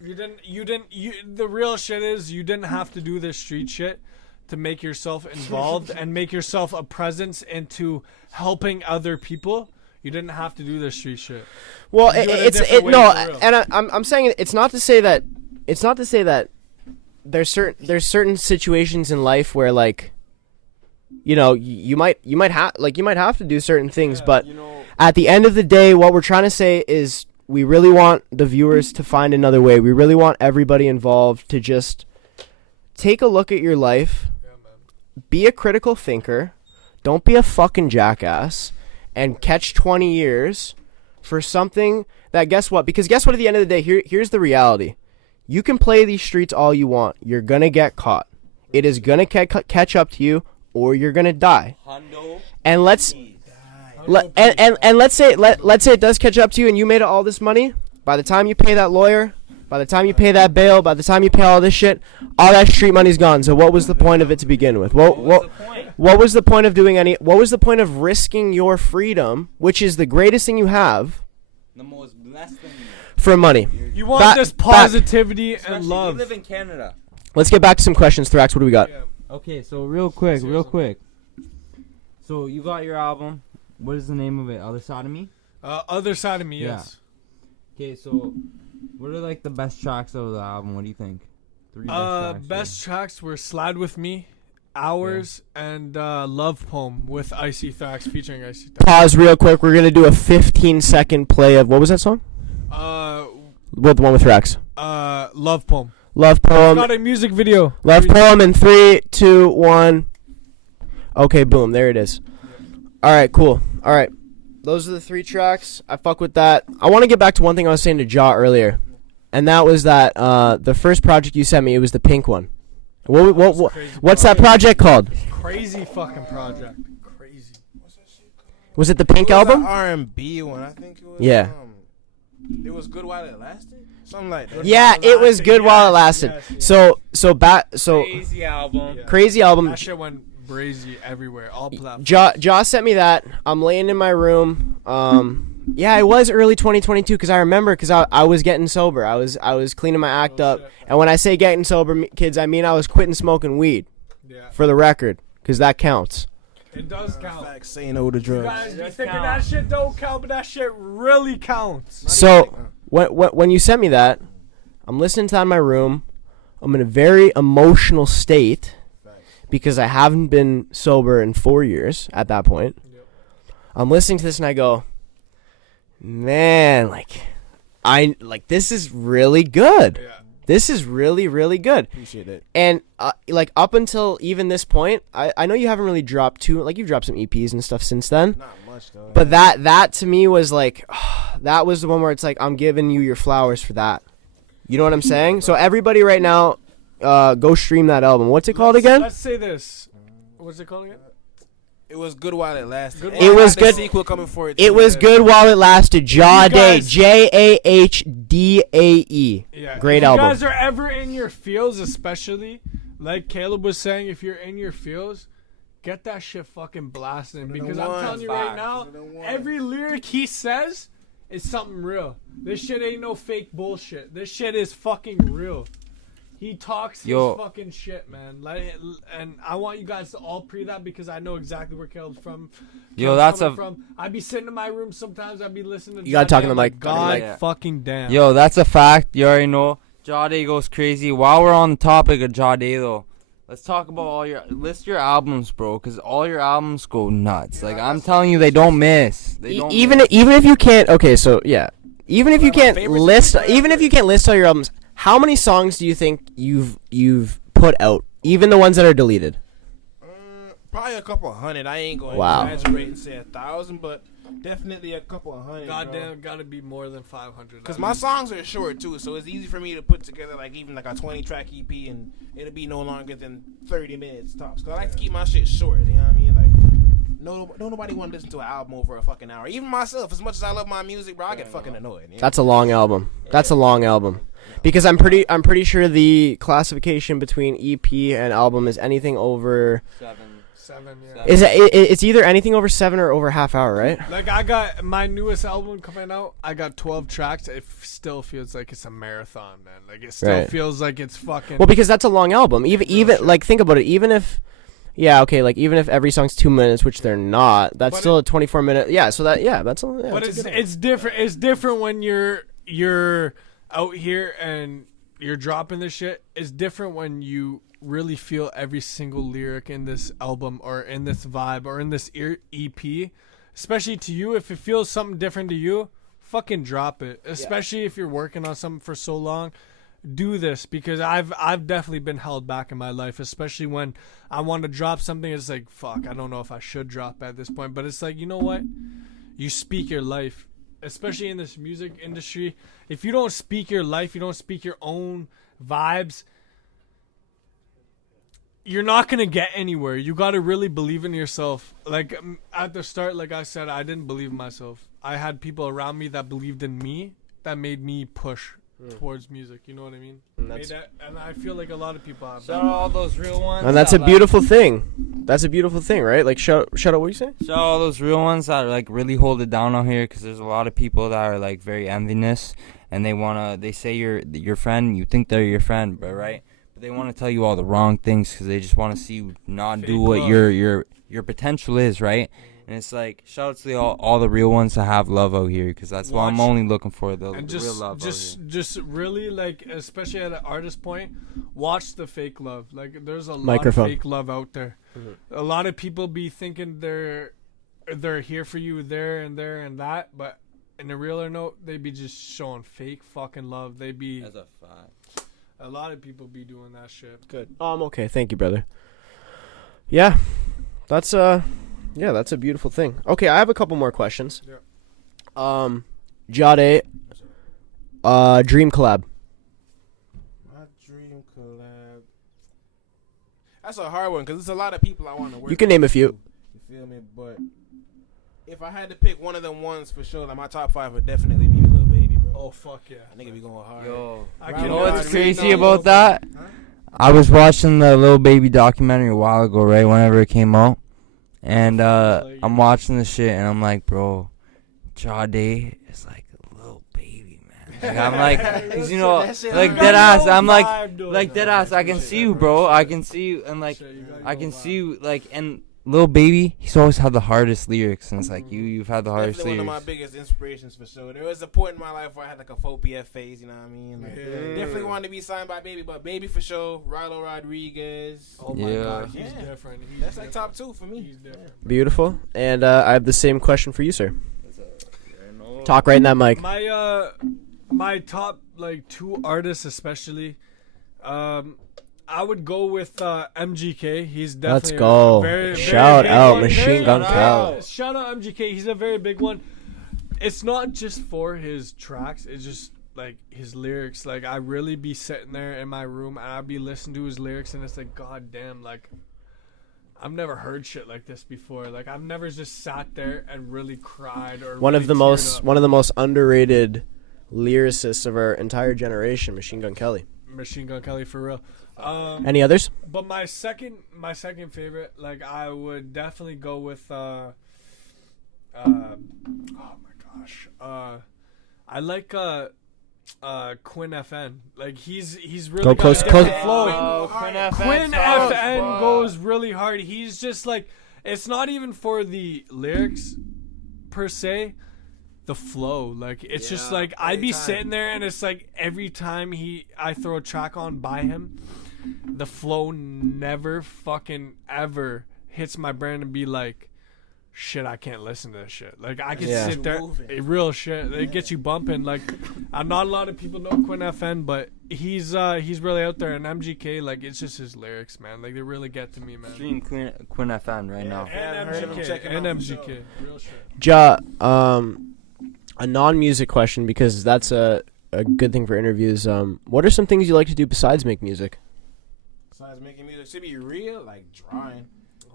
the real shit is you didn't have to do this street shit to make yourself involved and make yourself a presence into helping other people. You didn't have to do this street shit. Well, I'm saying it's not to say that there's certain situations in life where, like, you know, you might have to do certain things, but at the end of the day, what we're trying to say is we really want the viewers to find another way. We really want everybody involved to just take a look at your life, be a critical thinker, don't be a fucking jackass, and catch 20 years for something that, guess what? Because guess what, at the end of the day, here's the reality. You can play these streets all you want. You're going to get caught. It is going to catch up to you, or you're going to die. And let's say it does catch up to you and you made all this money. By the time you pay that lawyer, by the time you pay that bail, by the time you pay all this shit, all that street money's gone. So what was the point of it to begin with? What was the point of doing what was the point of risking your freedom, which is the greatest thing you have, the most blessed thing, for money? You want this positivity and love. You live in Canada. Let's get back to some questions. Thrax, what do we got? Yeah. Okay, so real quick. So you got your album. What is the name of it? Other Side of Me? Other Side of Me, yes. Okay, so what are like the best tracks of the album? What do you think? Best tracks were Slide With Me, Hours, and Love Poem with Icy Thrax, featuring Icy Thrax. Pause real quick. We're going to do a 15-second play of, what was that song? What, the one with Thrax? Love Poem. Love Poem. It's got a music video. Love Poem in 3, 2, 1. Okay, boom. There it is. All right, cool. All right. Those are the 3 tracks. I fuck with that. I want to get back to one thing I was saying to Jah earlier. And that was that the first project you sent me, it was the pink one. What's that project called? Crazy fucking project. Crazy. Was it the pink album? R&B one, I think it was. Yeah. It was good while it lasted. Something like that. Yeah, it was good while it lasted. Yes. So Crazy album. Yeah. Crazy album. That shit went brazy everywhere, all platforms. Jah sent me that. I'm laying in my room. Yeah, it was early 2022 because I remember because I was getting sober. I was cleaning my act up. Shit. And when I say getting sober, kids, I mean I was quitting smoking weed. Yeah. For the record, because that counts. It does count. Facts, saying no to You drugs. guys be does thinking count. that shit don't count, but that shit really counts. So when you sent me that, I'm listening to that in my room. I'm in a very emotional state because I haven't been sober in 4 years at that point. Yep. I'm listening to this and I go, man, this is really good. Yeah. This is really, really good. Appreciate it. And up until even this point, I know you haven't really dropped you've dropped some EPs and stuff since then. Not much though. But that to me was like, that was the one where it's like, I'm giving you your flowers for that. You know what I'm saying? So everybody right now, go stream that album. What's it called again? Let's say this. What's it called again? It was good while it lasted. Good And It got was the good- Sequel coming for it. It too, was yeah. good while it lasted. Jahdae, guys- Jahdae. Yeah. Great if album. you guys are ever in your feels, especially like Caleb was saying, if you're in your feels, get that shit fucking blasting. Because I'm telling you right now, every lyric he says is something real. This shit ain't no fake bullshit. This shit is fucking real. He talks his fucking shit, man. And I want you guys to all pre that because I know exactly where Caleb's from. I'd be sitting in my room sometimes. I'd be listening to. You gotta talk in the mic. God Yeah. fucking damn. Yo, that's a fact. You already know. Jahdae goes crazy. While we're on the topic of Jahdae, though, let's talk about list your albums, bro, because all your albums go nuts. Like, I'm telling you, they don't miss. Even if you can't, okay, so yeah, even if you can't list all your albums, how many songs do you think you've put out, even the ones that are deleted? Probably a couple hundred. I ain't going Wow. to exaggerate and say 1,000, but definitely a couple of hundred. Goddamn, gotta be more than 500. Because my songs are short too, so it's easy for me to put together even a 20-track EP, and it'll be no longer than 30 minutes tops. Cause I like to keep my shit short. You know what I mean? Nobody want to listen to an album over a fucking hour. Even myself, as much as I love my music, bro, I get fucking annoyed. Yeah? That's a long album. That's a long album. Because I'm pretty sure the classification between EP and album is anything over 7, yeah. it's either anything over 7 or over half hour, right? Like, I got my newest album coming out. I got 12 tracks. It still feels like it's a marathon, man. Like, it still Right. feels like it's fucking. Well, because that's a long album. Even like, think about it. Even if every song's 2 minutes, which they're not, that's But still a 24-minute. Yeah, so that's but that's a good it's different. It's different when you're out here and you're dropping this shit. It's different when you really feel every single lyric in this album or in this vibe or in this EP. Especially to you, if it feels something different to you, fucking drop it. Especially if you're working on something for so long. Do this, because I've definitely been held back in my life, especially when I want to drop something. It's like, fuck, I don't know if I should drop at this point, but it's like, you know what, you speak your life, especially in this music industry. If you don't speak your life, you don't speak your own vibes, you're not gonna get anywhere. You gotta really believe in yourself. Like, at the start, like I said, I didn't believe in myself. I had people around me that believed in me, that made me push towards music, you know what I mean? And I feel like a lot of people have Shout out all those real ones. And that's a that, beautiful thing. That's a beautiful thing, right? Like, shout out, what you say? Shout out all those real ones that really hold it down out here, because there's a lot of people that are very envious, and they say you're your friend, you think they're your friend, but right? But they want to tell you all the wrong things because they just want to see you not do what your potential is, right? And it's like, shout out to all the real ones that have love out here, because that's what I'm only looking for, the real love just really, like, especially at an artist point, watch the fake love. Like, there's a lot Microphone. of fake love out there. A lot of people be thinking they're here for you there and that, but in a realer note, they be just showing fake fucking love. They be As a fact. a lot of people be doing that shit. Good. I'm okay. Thank you, brother. Yeah. That's Yeah, that's a beautiful thing. Okay, I have a couple more questions. Yeah. Jahdae, dream collab. My dream collab. That's a hard one because there's a lot of people I want to work. You can name a few. You feel me? But if I had to pick one of them ones for sure, like my top 5 would definitely be Lil Baby, bro. Oh fuck yeah. That nigga be going hard. Yo, I you can't know lie, what's Riri crazy 3500. about that? Huh? I was watching the Lil Baby documentary a while ago, right? Whenever it came out, and I'm watching the shit, and I'm like, bro, Jahdae is like a Lil Baby, man. Like, I'm like, 'cause, you know, like dead ass. I'm like dead ass. I can see you, bro. I can see you, and like, I can see you, like, and Lil Baby, he's always had the hardest lyrics, and it's like you've had the hardest Definitely lyrics. one of my biggest inspirations for sure. There was a point in my life where I had like a 4PF phase, you know what I mean? Like, definitely wanted to be signed by Baby, but Baby for sure. Rilo Rodriguez. Oh my Yeah. god, he's Yeah. different. That's like top 2 for me. He's different. Beautiful. And I have the same question for you, sir. Talk right in that mic. My top like 2 artists especially, I would go with MGK. He's definitely Let's go. a very Shout big out one. Machine Gun Kelly. Shout out MGK. He's a very big one. It's not just for his tracks. It's just like his lyrics. Like I really be sitting there in my room and I'd be listening to his lyrics and it's like, god damn, like I've never heard shit like this before. Like I've never just sat there and really cried or One really of the teared up. most underrated lyricists of our entire generation, Machine Gun Kelly. Machine Gun Kelly for real. Any others? But my second favorite, like I would definitely go with oh my gosh. I like Quinn FN. Like he's really Go got close- a close- different flow. Oh, Quinn FN goes really hard. He's just like, it's not even for the lyrics per se, the flow. Like it's just like I'd be sitting there and it's like every time I throw a track on by him, the flow never fucking ever hits my brain and be like, shit, I can't listen to this shit. Like I can Yeah. sit there, real shit. It gets you bumping. Like not a lot of people know Quinn FN, but he's really out there. And MGK, like it's just his lyrics, man. Like they really get to me, man. Stream Quinn FN right now. And heard of him, check MGK, him and out for MGK, sure. real shit. Ja, a non-music question because that's a good thing for interviews. What are some things you like to do besides make music? Besides making music, to be real, like drawing.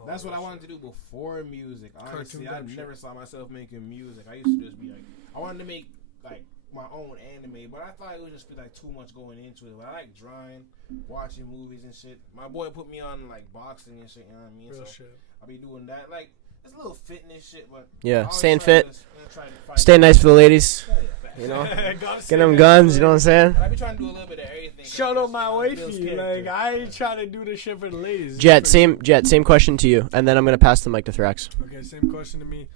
That's what I wanted to do before music. Honestly, I never saw myself making music. I used to just be like, I wanted to make like my own anime, but I thought it would just be like too much going into it. But I like drawing, watching movies and shit. My boy put me on like boxing and shit. You know what I mean? Real So shit. I'll be doing that. Like it's a little fitness shit, but Yeah, I always staying try fit, try to fight staying it. nice for the ladies. Yeah, facts. You know, Gotta get them guns. You know what I'm saying? I be trying to do a little bit of everything. Shout out my Builds wifey. character. Like I ain't trying to do this shit for the ladies. Jet, same question to you, and then I'm gonna pass the mic to Thrax. Okay, same question to me.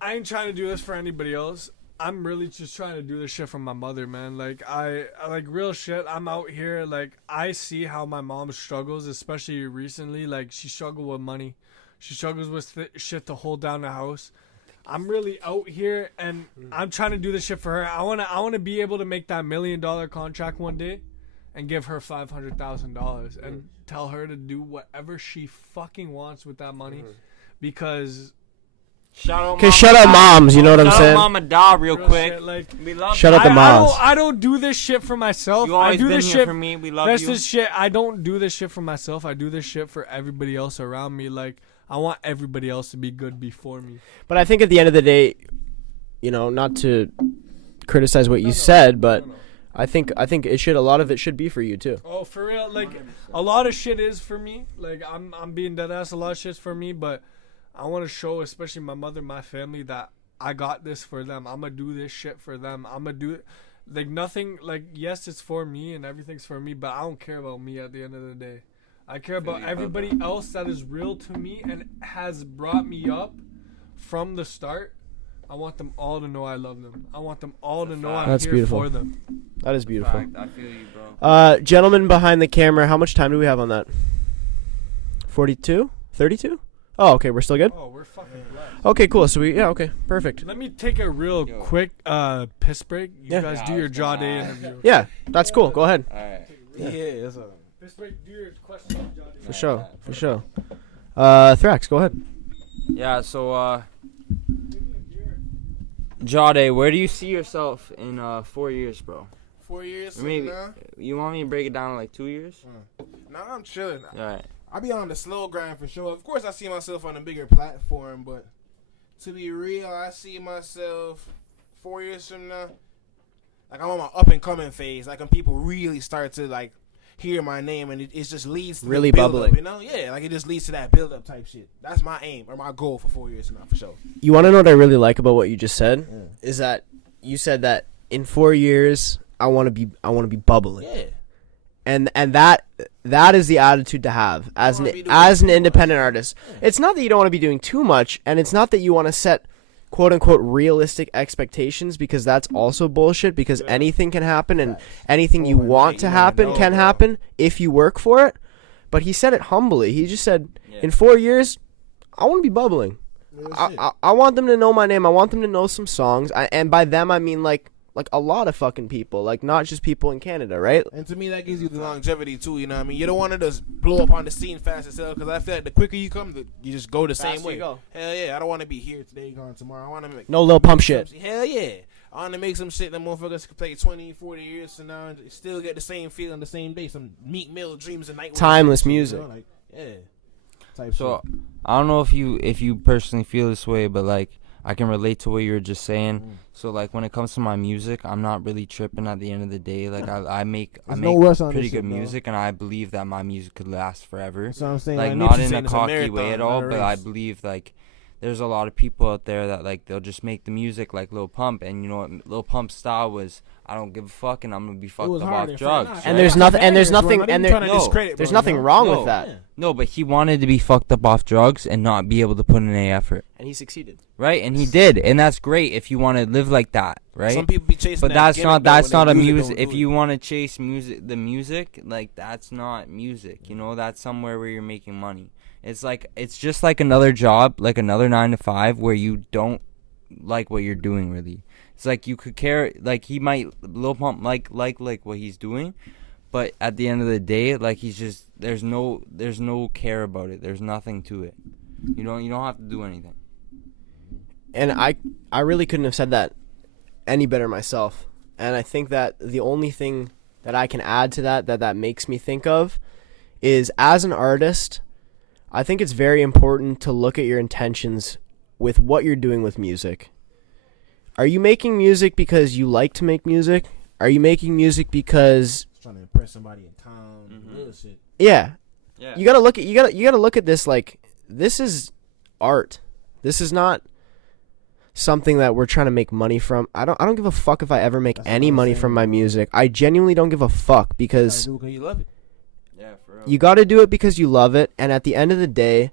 I ain't trying to do this for anybody else. I'm really just trying to do this shit for my mother, man. Like I like real shit. I'm out here, like I see how my mom struggles, especially recently. Like she struggled with money, she struggles with shit to hold down the house. I'm really out here, and I'm trying to do this shit for her. I wanna be able to make that $1 million contract one day, and give her $500,000 and tell her to do whatever she fucking wants with that money, because. Shout out moms, you know what I'm saying? Shout out Mama Da real Real quick. shit, like, We love Shout out the moms. I don't do this shit for myself. you. Always I do been this here shit for me. We love That's you. this shit. I don't do this shit for myself. I do this shit for everybody else around me. Like I want everybody else to be good before me. But I think at the end of the day, you know, not to criticize what you said, but I think it should, a lot of it should be for you too. Oh, for real. Like a lot of shit is for me. Like I'm being dead ass. A lot of shit's for me, but I want to show, especially my mother, my family, that I got this for them. I'm gonna do this shit for them. I'm gonna do it. Like nothing. Like yes, it's for me and everything's for me, but I don't care about me at the end of the day. I care about everybody else that is real to me and has brought me up from the start. I want them all to know I love them. I want them all to know I'm That's here beautiful. for them. That is beautiful. Fact, I feel you, bro. Gentleman behind the camera, how much time do we have on that? 42? 32? Oh, okay, we're still good? Oh, we're fucking blessed. Okay, cool. So okay, perfect. Let me take a real quick piss break. You Yeah. guys do your Jahdae interview. Yeah, that's cool. Go ahead. Alright. Yeah, that's a. Piss break, do your question, Jahdae. For sure. Thrax, go ahead. Yeah, so Jahdae, where do you see yourself in 4 years, bro? 4 years Maybe from now? you want me to break it down to like 2 years? Nah, I'm chilling. All right. I be on the slow grind for sure. Of course, I see myself on a bigger platform, but to be real, I see myself 4 years from now. Like, I'm on my up and coming phase. Like, when people really start to like hear my name, and it just leads to Really the build bubbling. up, you know? Yeah, like it just leads to that build up type shit. That's my aim or my goal for 4 years from now, for sure. You want to know what I really like about what you just said? Is that you said that in 4 years I want to be bubbling. Yeah. And that is the attitude to have as an independent artist. It's not that you don't want to be doing too much, and it's not that you want to set quote unquote realistic expectations, because that's also bullshit, because anything can happen, and anything you want to happen can happen if you work for it. But he said it humbly. He just said, in 4 years, I want to be bubbling. I want them to know my name. I want them to know some songs. And by them, I mean like a lot of fucking people, like not just people in Canada, right? And to me, that gives you the longevity too. You know what I mean? You don't want to just blow up on the scene fast as hell, because I feel like the quicker you come, you just go the same way. Hell yeah, I don't want to be here today, gone tomorrow. I want to make no Lil Pump shit. Hell yeah, I want to make some shit that motherfuckers could play 20, 40 years from now and still get the same feeling the same day. Some Meek Mill dreams and night. Timeless music. You know? Like, yeah. Type So shit. I don't know if you personally feel this way, but like I can relate to what you were just saying. So like when it comes to my music, I'm not really tripping at the end of the day. Like I make pretty good music, and I believe that my music could last forever. That's what I'm saying. Like not in a cocky way at all, but I believe like there's a lot of people out there that like they'll just make the music like Lil Pump, and you know what Lil Pump's style was, I don't give a fuck and I'm gonna be fucked up off drugs. And there's nothing there's nothing wrong with that. No, but he wanted to be fucked up off drugs and not be able to put in any effort. And he succeeded. Right, and he did, and that's great if you want to live like that, right? Some people be chasing, but that's not a music. If you want to chase the music, like that's not music. You know, that's somewhere where you're making money. It's just like another job, like another 9 to 5, where you don't like what you're doing really. It's like you could care, like he might Lil Pump like what he's doing, but at the end of the day, like he's just there's no care about it. There's nothing to it. You don't have to do anything. And I really couldn't have said that any better myself. And I think that the only thing that I can add to that makes me think of is, as an artist, I think it's very important to look at your intentions with what you're doing with music. Are you making music because you like to make music? Are you making music because trying to impress somebody in town? Shit. Yeah. You gotta look at this like this is art. This is not something that we're trying to make money from. I don't give a fuck if I ever make any money from my music. I genuinely don't give a fuck, because you love it. Yeah, for real. You got to do it because you love it. And at the end of the day,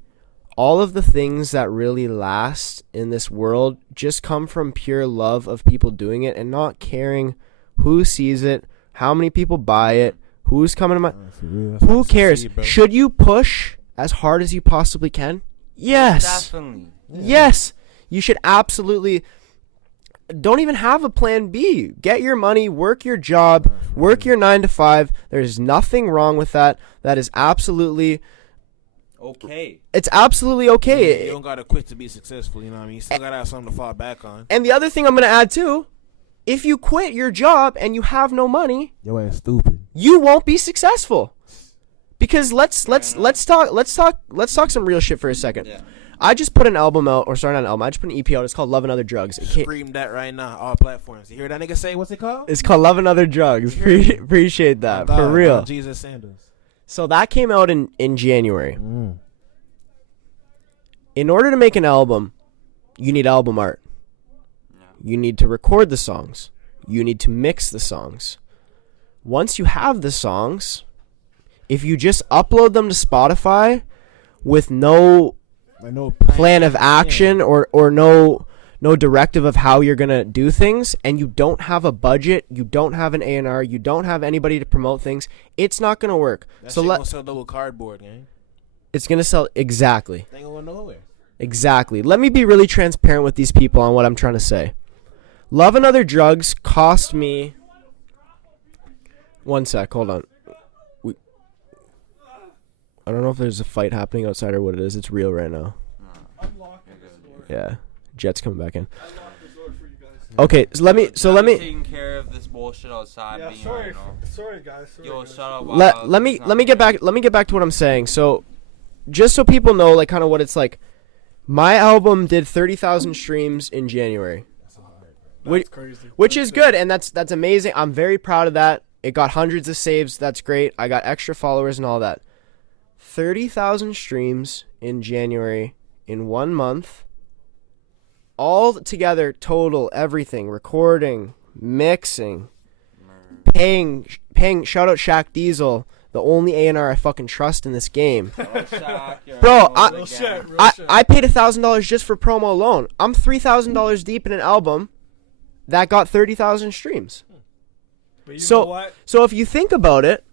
all of the things that really last in this world just come from pure love of people doing it and not caring who sees it, how many people buy it, who's coming to my... Who cares? Should you push as hard as you possibly can? Yes. Definitely. Yes. You should absolutely... Don't even have a plan B. Get your money, work your job, work your 9 to 5. There's nothing wrong with that. That is absolutely... okay. It's absolutely okay. You don't gotta quit to be successful, you know what I mean? You still gotta have something to fall back on. And the other thing I'm gonna add too, if you quit your job and you have no money, your ass stupid. You won't be successful. Because let's talk some real shit for a second. Yeah. I just put an album out, or sorry, not an album. I just put an EP out. It's called Love and Other Drugs. Scream that right now, all platforms. You hear that nigga say? What's it called? It's called Love and Other Drugs. Appreciate that, for real. Jesus Sanders. So that came out in January. In order to make an album, you need album art. You need to record the songs. You need to mix the songs. Once you have the songs, if you just upload them to Spotify with no plan of action or no directive of how you're going to do things, and you don't have a budget, you don't have an A&R, you don't have anybody to promote things, it's not going to work. So let's sell double cardboard, gang. It's going to sell, exactly. They ain't going nowhere. Exactly. Let me be really transparent with these people on what I'm trying to say. Love and Other Drugs cost me... One sec, hold on. I don't know if there's a fight happening outside or what it is. It's real right now. Yeah, Jet's coming back in. I locked the door for you guys. Okay, so let me taking care of this bullshit outside. Yeah, being, sorry, you know. sorry guys. Sorry, Yo, guys. shut up. let me get back to what I'm saying. So, just so people know, like, kind of what it's like. My album did 30,000 streams in January, That's crazy. which is good, and that's amazing. I'm very proud of that. It got hundreds of saves. That's great. I got extra followers and all that. 30,000 streams in January in 1 month. All together, total, everything, recording, mixing, paying. Shout out Shaq Diesel, the only A&R I fucking trust in this game. Bro, Real shit. I paid $1,000 just for promo alone. I'm $3,000 deep in an album that got 30,000 streams. But you know what? So if you think about it,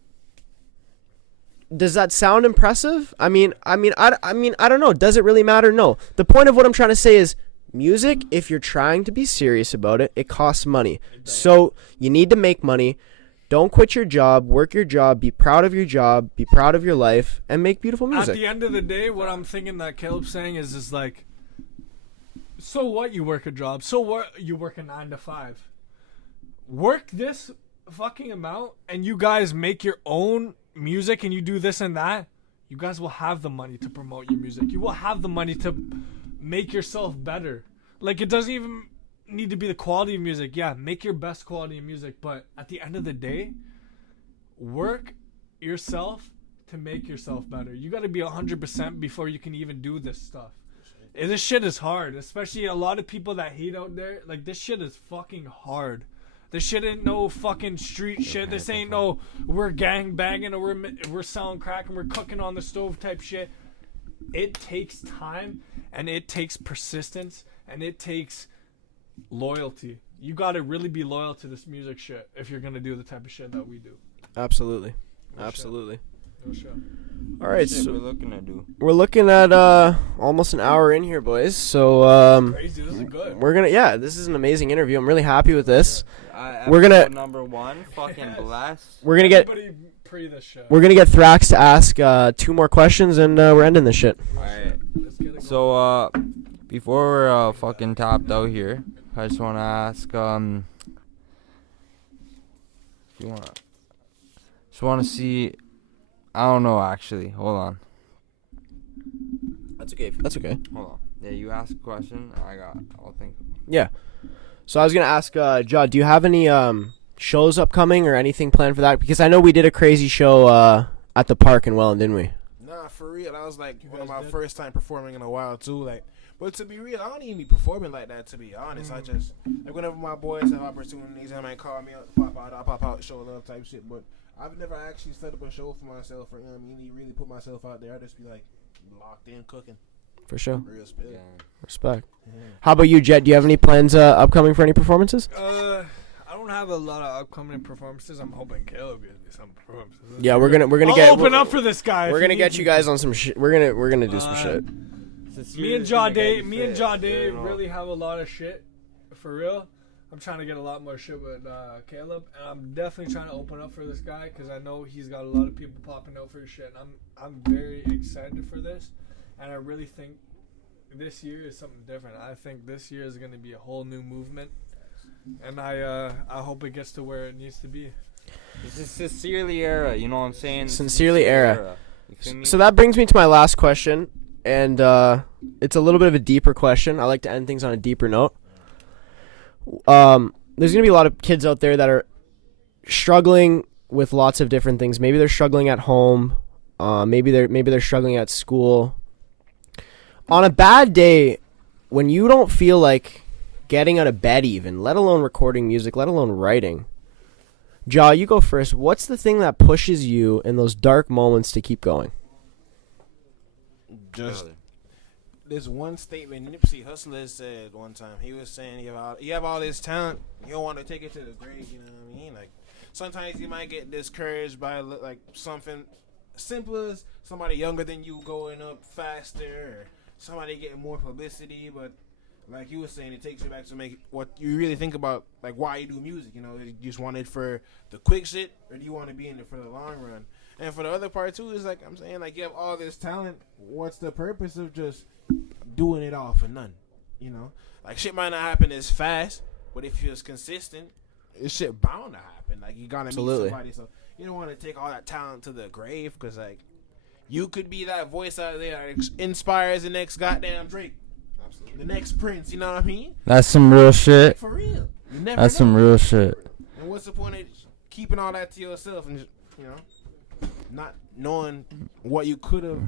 does that sound impressive? I mean, I don't know. Does it really matter? No. The point of what I'm trying to say is, music, if you're trying to be serious about it, it costs money. So you need to make money. Don't quit your job. Work your job. Be proud of your job. Be proud of your life, and make beautiful music. At the end of the day, what I'm thinking that Caleb's saying is like, so what? You work a job. So what? You work a 9 to 5. Work this fucking amount, and you guys make your own music, and you do this and that. You guys will have the money to promote your music. You will have the money to make yourself better. Like, it doesn't even need to be the quality of music. Yeah, make your best quality of music, but at the end of the day, work yourself to make yourself better. You got to be 100% before you can even do this stuff. And this shit is hard, especially a lot of people that hate out there. Like, this shit is fucking hard. This shit ain't no fucking street shit. This ain't no we're gang banging or we're selling crack and we're cooking on the stove type shit. It takes time, and it takes persistence, and it takes loyalty. You gotta really be loyal to this music shit if you're gonna do the type of shit that we do. Absolutely. No Absolutely. No shit. All right, Shit, so we're looking at almost an hour in here, boys. So Crazy. This is good. this is an amazing interview. I'm really happy with this. We're gonna number 1, fucking blast. We're gonna get Everybody pre this shit. We're gonna get Thrax to ask 2 more questions, and we're ending this shit. Alright. Let's get it going. So before we're fucking tapped out here, I just wanna ask if you wanna see. I don't know, actually. Hold on. That's okay. That's okay. Hold on. Yeah, you ask a question. I'll think. Yeah. So I was gonna ask, Jahdae, do you have any shows upcoming or anything planned for that? Because I know we did a crazy show at the park in Welland, didn't we? Nah, for real. That was like one of my first time performing in a while too. Like, but to be real, I don't even be performing like that. To be honest, I just like whenever my boys have opportunities, they might call me out to pop out. I'll pop out, show love type shit. But I've never actually set up a show for myself or really put myself out there. I just be like locked in cooking. For sure. Real spit. Yeah. Respect. Yeah. How about you, Jet? Do you have any plans upcoming for any performances? I don't have a lot of upcoming performances. I'm hoping Caleb gives me some performances. Yeah, we're gonna I'll open up for this guy. We're gonna get you guys on some shit. We're gonna do some shit. Me and Jahdae really have a lot of shit for real. I'm trying to get a lot more shit with Caleb, and I'm definitely trying to open up for this guy because I know he's got a lot of people popping out for his shit. And I'm very excited for this, and I really think this year is something different. I think this year is going to be a whole new movement, and I hope it gets to where it needs to be. This is Sincerely Era, you know what I'm saying? Sincerely Era. So that brings me to my last question, and it's a little bit of a deeper question. I like to end things on a deeper note. There's gonna be a lot of kids out there that are struggling with lots of different things. Maybe they're struggling at home. Maybe they're struggling at school. On a bad day, when you don't feel like getting out of bed even, let alone recording music, let alone writing. Jah, you go first. What's the thing that pushes you in those dark moments to keep going? Just this one statement Nipsey Hussle said one time. He was saying you have all this talent, you don't want to take it to the grave. You know what I mean? Like sometimes you might get discouraged by like something simple as somebody younger than you going up faster, or somebody getting more publicity. But like you were saying, it takes you back to make what you really think about, like why you do music. You know, you just want it for the quick shit, or do you want to be in it for the long run? And for the other part too, is like I'm saying, like you have all this talent. What's the purpose of just doing it all for none? You know, like shit might not happen as fast, but if you're consistent, it's shit bound to happen. Like you gotta meet somebody, so you don't want to take all that talent to the grave, because like you could be that voice out there that inspires the next goddamn Drake, the next Prince. You know what I mean? That's some real shit. For real. You never That's know. some real shit. And what's the point of keeping all that to yourself and just, you know, not knowing what you could have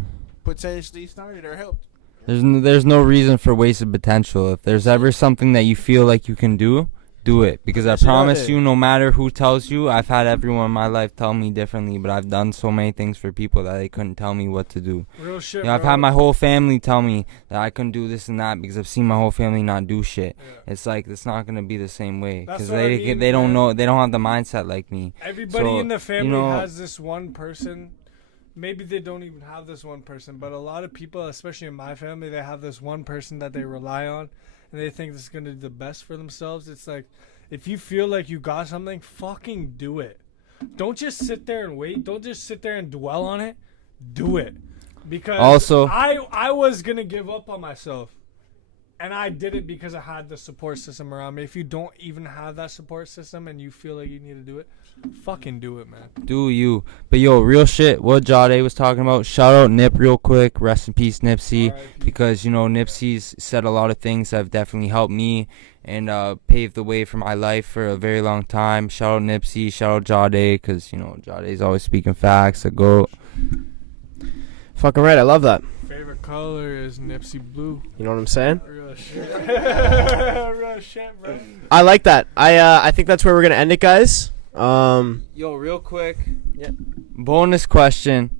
potentially started or helped? There's no reason for wasted potential. If there's ever something that you feel like you can do it. Because I promise you, no matter who tells you, I've had everyone in my life tell me differently, but I've done so many things for people that they couldn't tell me what to do. Real shit, You know, I've had my whole family tell me that I couldn't do this and that because I've seen my whole family not do shit. Yeah. It's like, it's not going to be the same way because they don't know, they don't have the mindset like me. Everybody in the family has this one person. Maybe they don't even have this one person, but a lot of people, especially in my family, they have this one person that they rely on, and they think this is going to do the best for themselves. It's like, if you feel like you got something, fucking do it. Don't just sit there and wait. Don't just sit there and dwell on it. Do it. Because also, I was going to give up on myself, and I did it because I had the support system around me. If you don't even have that support system and you feel like you need to do it, fucking do it, man. Do you. But yo, real shit, what Jahdae was talking about, shout out Nip real quick. Rest in peace, Nipsey. Because, you know, Nipsey's said a lot of things that have definitely helped me and paved the way for my life for a very long time. Shout out Nipsey, shout out Jahdae, because, you know, Jahdae's always speaking facts. A goat. Fucking right, I love that. Favorite color is Nipsey blue. You know what I'm saying? Real shit. Real shit, bro. I like that. I think that's where we're gonna end it, guys. Yo, real quick. Yeah. Bonus question.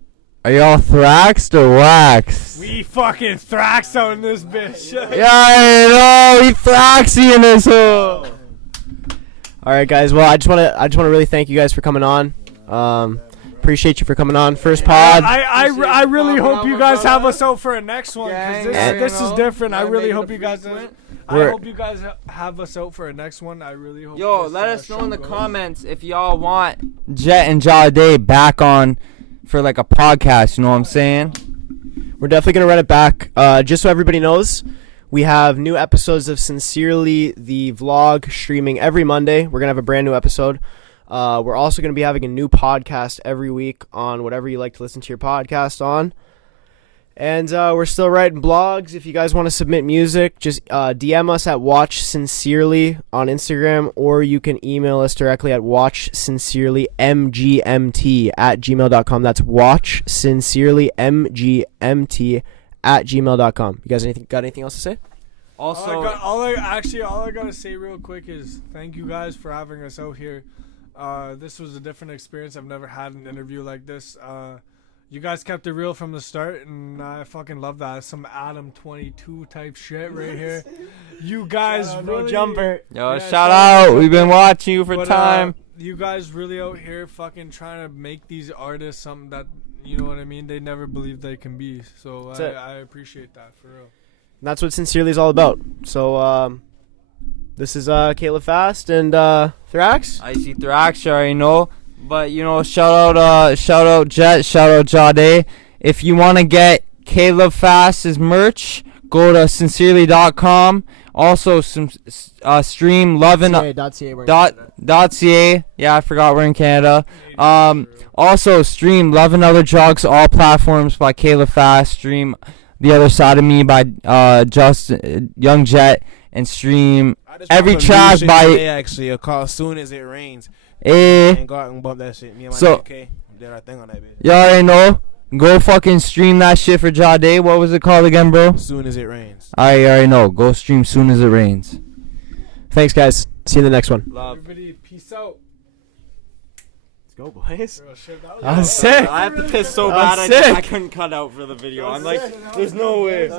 Are y'all thraxed or waxed? We fucking thrax out in this bitch. Yeah, I know. We thraxy in this hole. All right, guys. Well, I just wanna really thank you guys for coming on. Appreciate you for coming on. First pod. I really hope you guys have us out for a next one, because this is different. I really hope you guys. I hope you guys have us out for a next one. I really hope. Yo, let us know in the comments if y'all want Jet and Jahdae back on for like a podcast. You know what I'm saying? We're definitely gonna run it back. Just so everybody knows, we have new episodes of Sincerely the Vlog streaming every Monday. We're gonna have a brand new episode. We're also gonna be having a new podcast every week on whatever you like to listen to your podcast on. And we're still writing blogs. If you guys want to submit music, just DM us at Watch Sincerely on Instagram, or you can email us directly at watchsincerelymgmt@gmail.com. That's watchsincerelymgmt@gmail.com. You guys got anything else to say? Also, all I gotta say real quick is thank you guys for having us out here. This was a different experience. I've never had an interview like this. You guys kept it real from the start, and I fucking love that. Some Adam 22 type shit right here. You guys really... jumper. Yo, shout out. We've been watching you for time. You guys really out here fucking trying to make these artists something that, you know what I mean, they never believed they can be. So I appreciate that, for real. And that's what Sincerely is all about. So, this is Caleb Fast and Thrax. Icy Thrax, you already know. But, you know, shout out Jet, shout out Jahdae. If you want to get Caleb Fast's merch, go to sincerely.com. Also, stream .ca. Yeah, I forgot we're in Canada. Also, stream Love and Other Drugs, all platforms by Caleb Fast. Stream The Other Side of Me by Young Jet. And stream every track by... Actually, called Soon As It Rains. And go out and bump that shit. Me and my so, did our thing on that bitch. Y'all already know. Go fucking stream that shit for Jahdae. What was it called again, bro? Soon As It Rains. I already know. Go stream Soon As It Rains. Thanks, guys. See you in the next one. Love. Everybody, peace out. Let's go, boys. Real shit, I was sick. I have to piss so bad I couldn't cut out for the video. I'm like, there's no way.